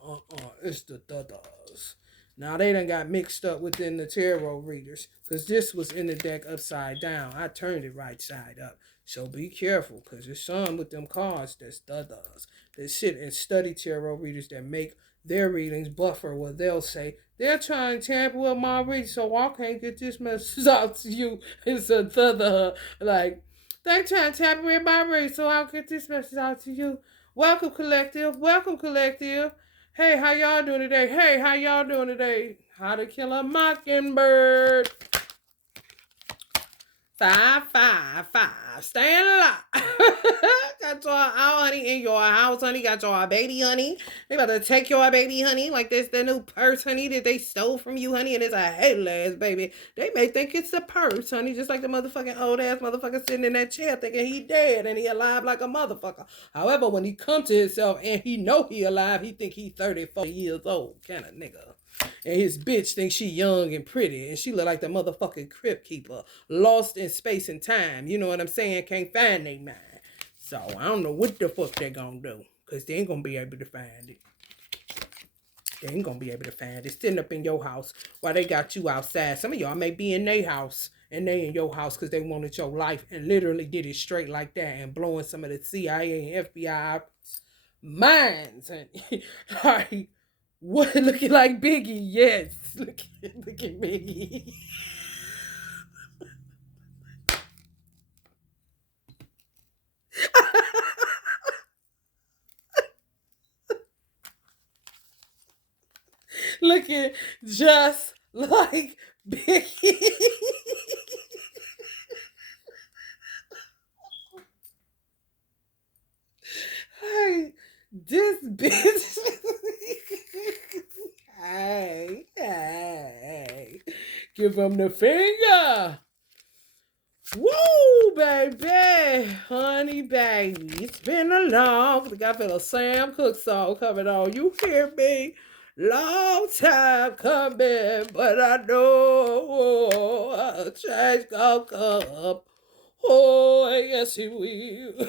it's the da-das. Now they done got mixed up within the tarot readers, because this was in the deck upside down. I turned it right side up. So be careful, because there's some with them cards that's da-das. That sit and study tarot readers that make their readings buffer what they'll say. They're trying to tamper with my reading, so I can't get this message out to you. It's a da-da. Like, they trying to tamper with my reading, so I'll get this message out to you. Welcome, collective. Welcome, collective. Hey, how y'all doing today? Hey, how y'all doing today? How to Kill a Mockingbird. 555. Staying alive. Got your out, honey, in your house, honey. Got your baby, honey. They about to take your baby, honey. Like this, the new purse, honey, that they stole from you, honey. And it's a hater ass baby. They may think it's a purse, honey. Just like the motherfucking old ass motherfucker sitting in that chair thinking he dead and he alive like a motherfucker. However, when he come to himself and he know he alive, he think he 34 years old. Kind of nigga. And his bitch thinks she young and pretty. And she look like the motherfucking crypt keeper. Lost in space and time. You know what I'm saying? Can't find they mind. So I don't know what the fuck they gonna do. Because they ain't gonna be able to find it. They ain't gonna be able to find it. Sitting up in your house while they got you outside. Some of y'all may be in their house. And they in your house because they wanted your life. And literally did it straight like that. And blowing some of the CIA and FBI minds. Like... What, looking like Biggie? Yes. Look at Biggie. Looking just like Biggie. Hey, this bitch. Hey. Give him the finger. Woo, baby. Honey, baby. It's been a long... I feel a Sam Cooke song coming on. You hear me? Long time coming, but I know a change gonna come. Oh, yes, he will.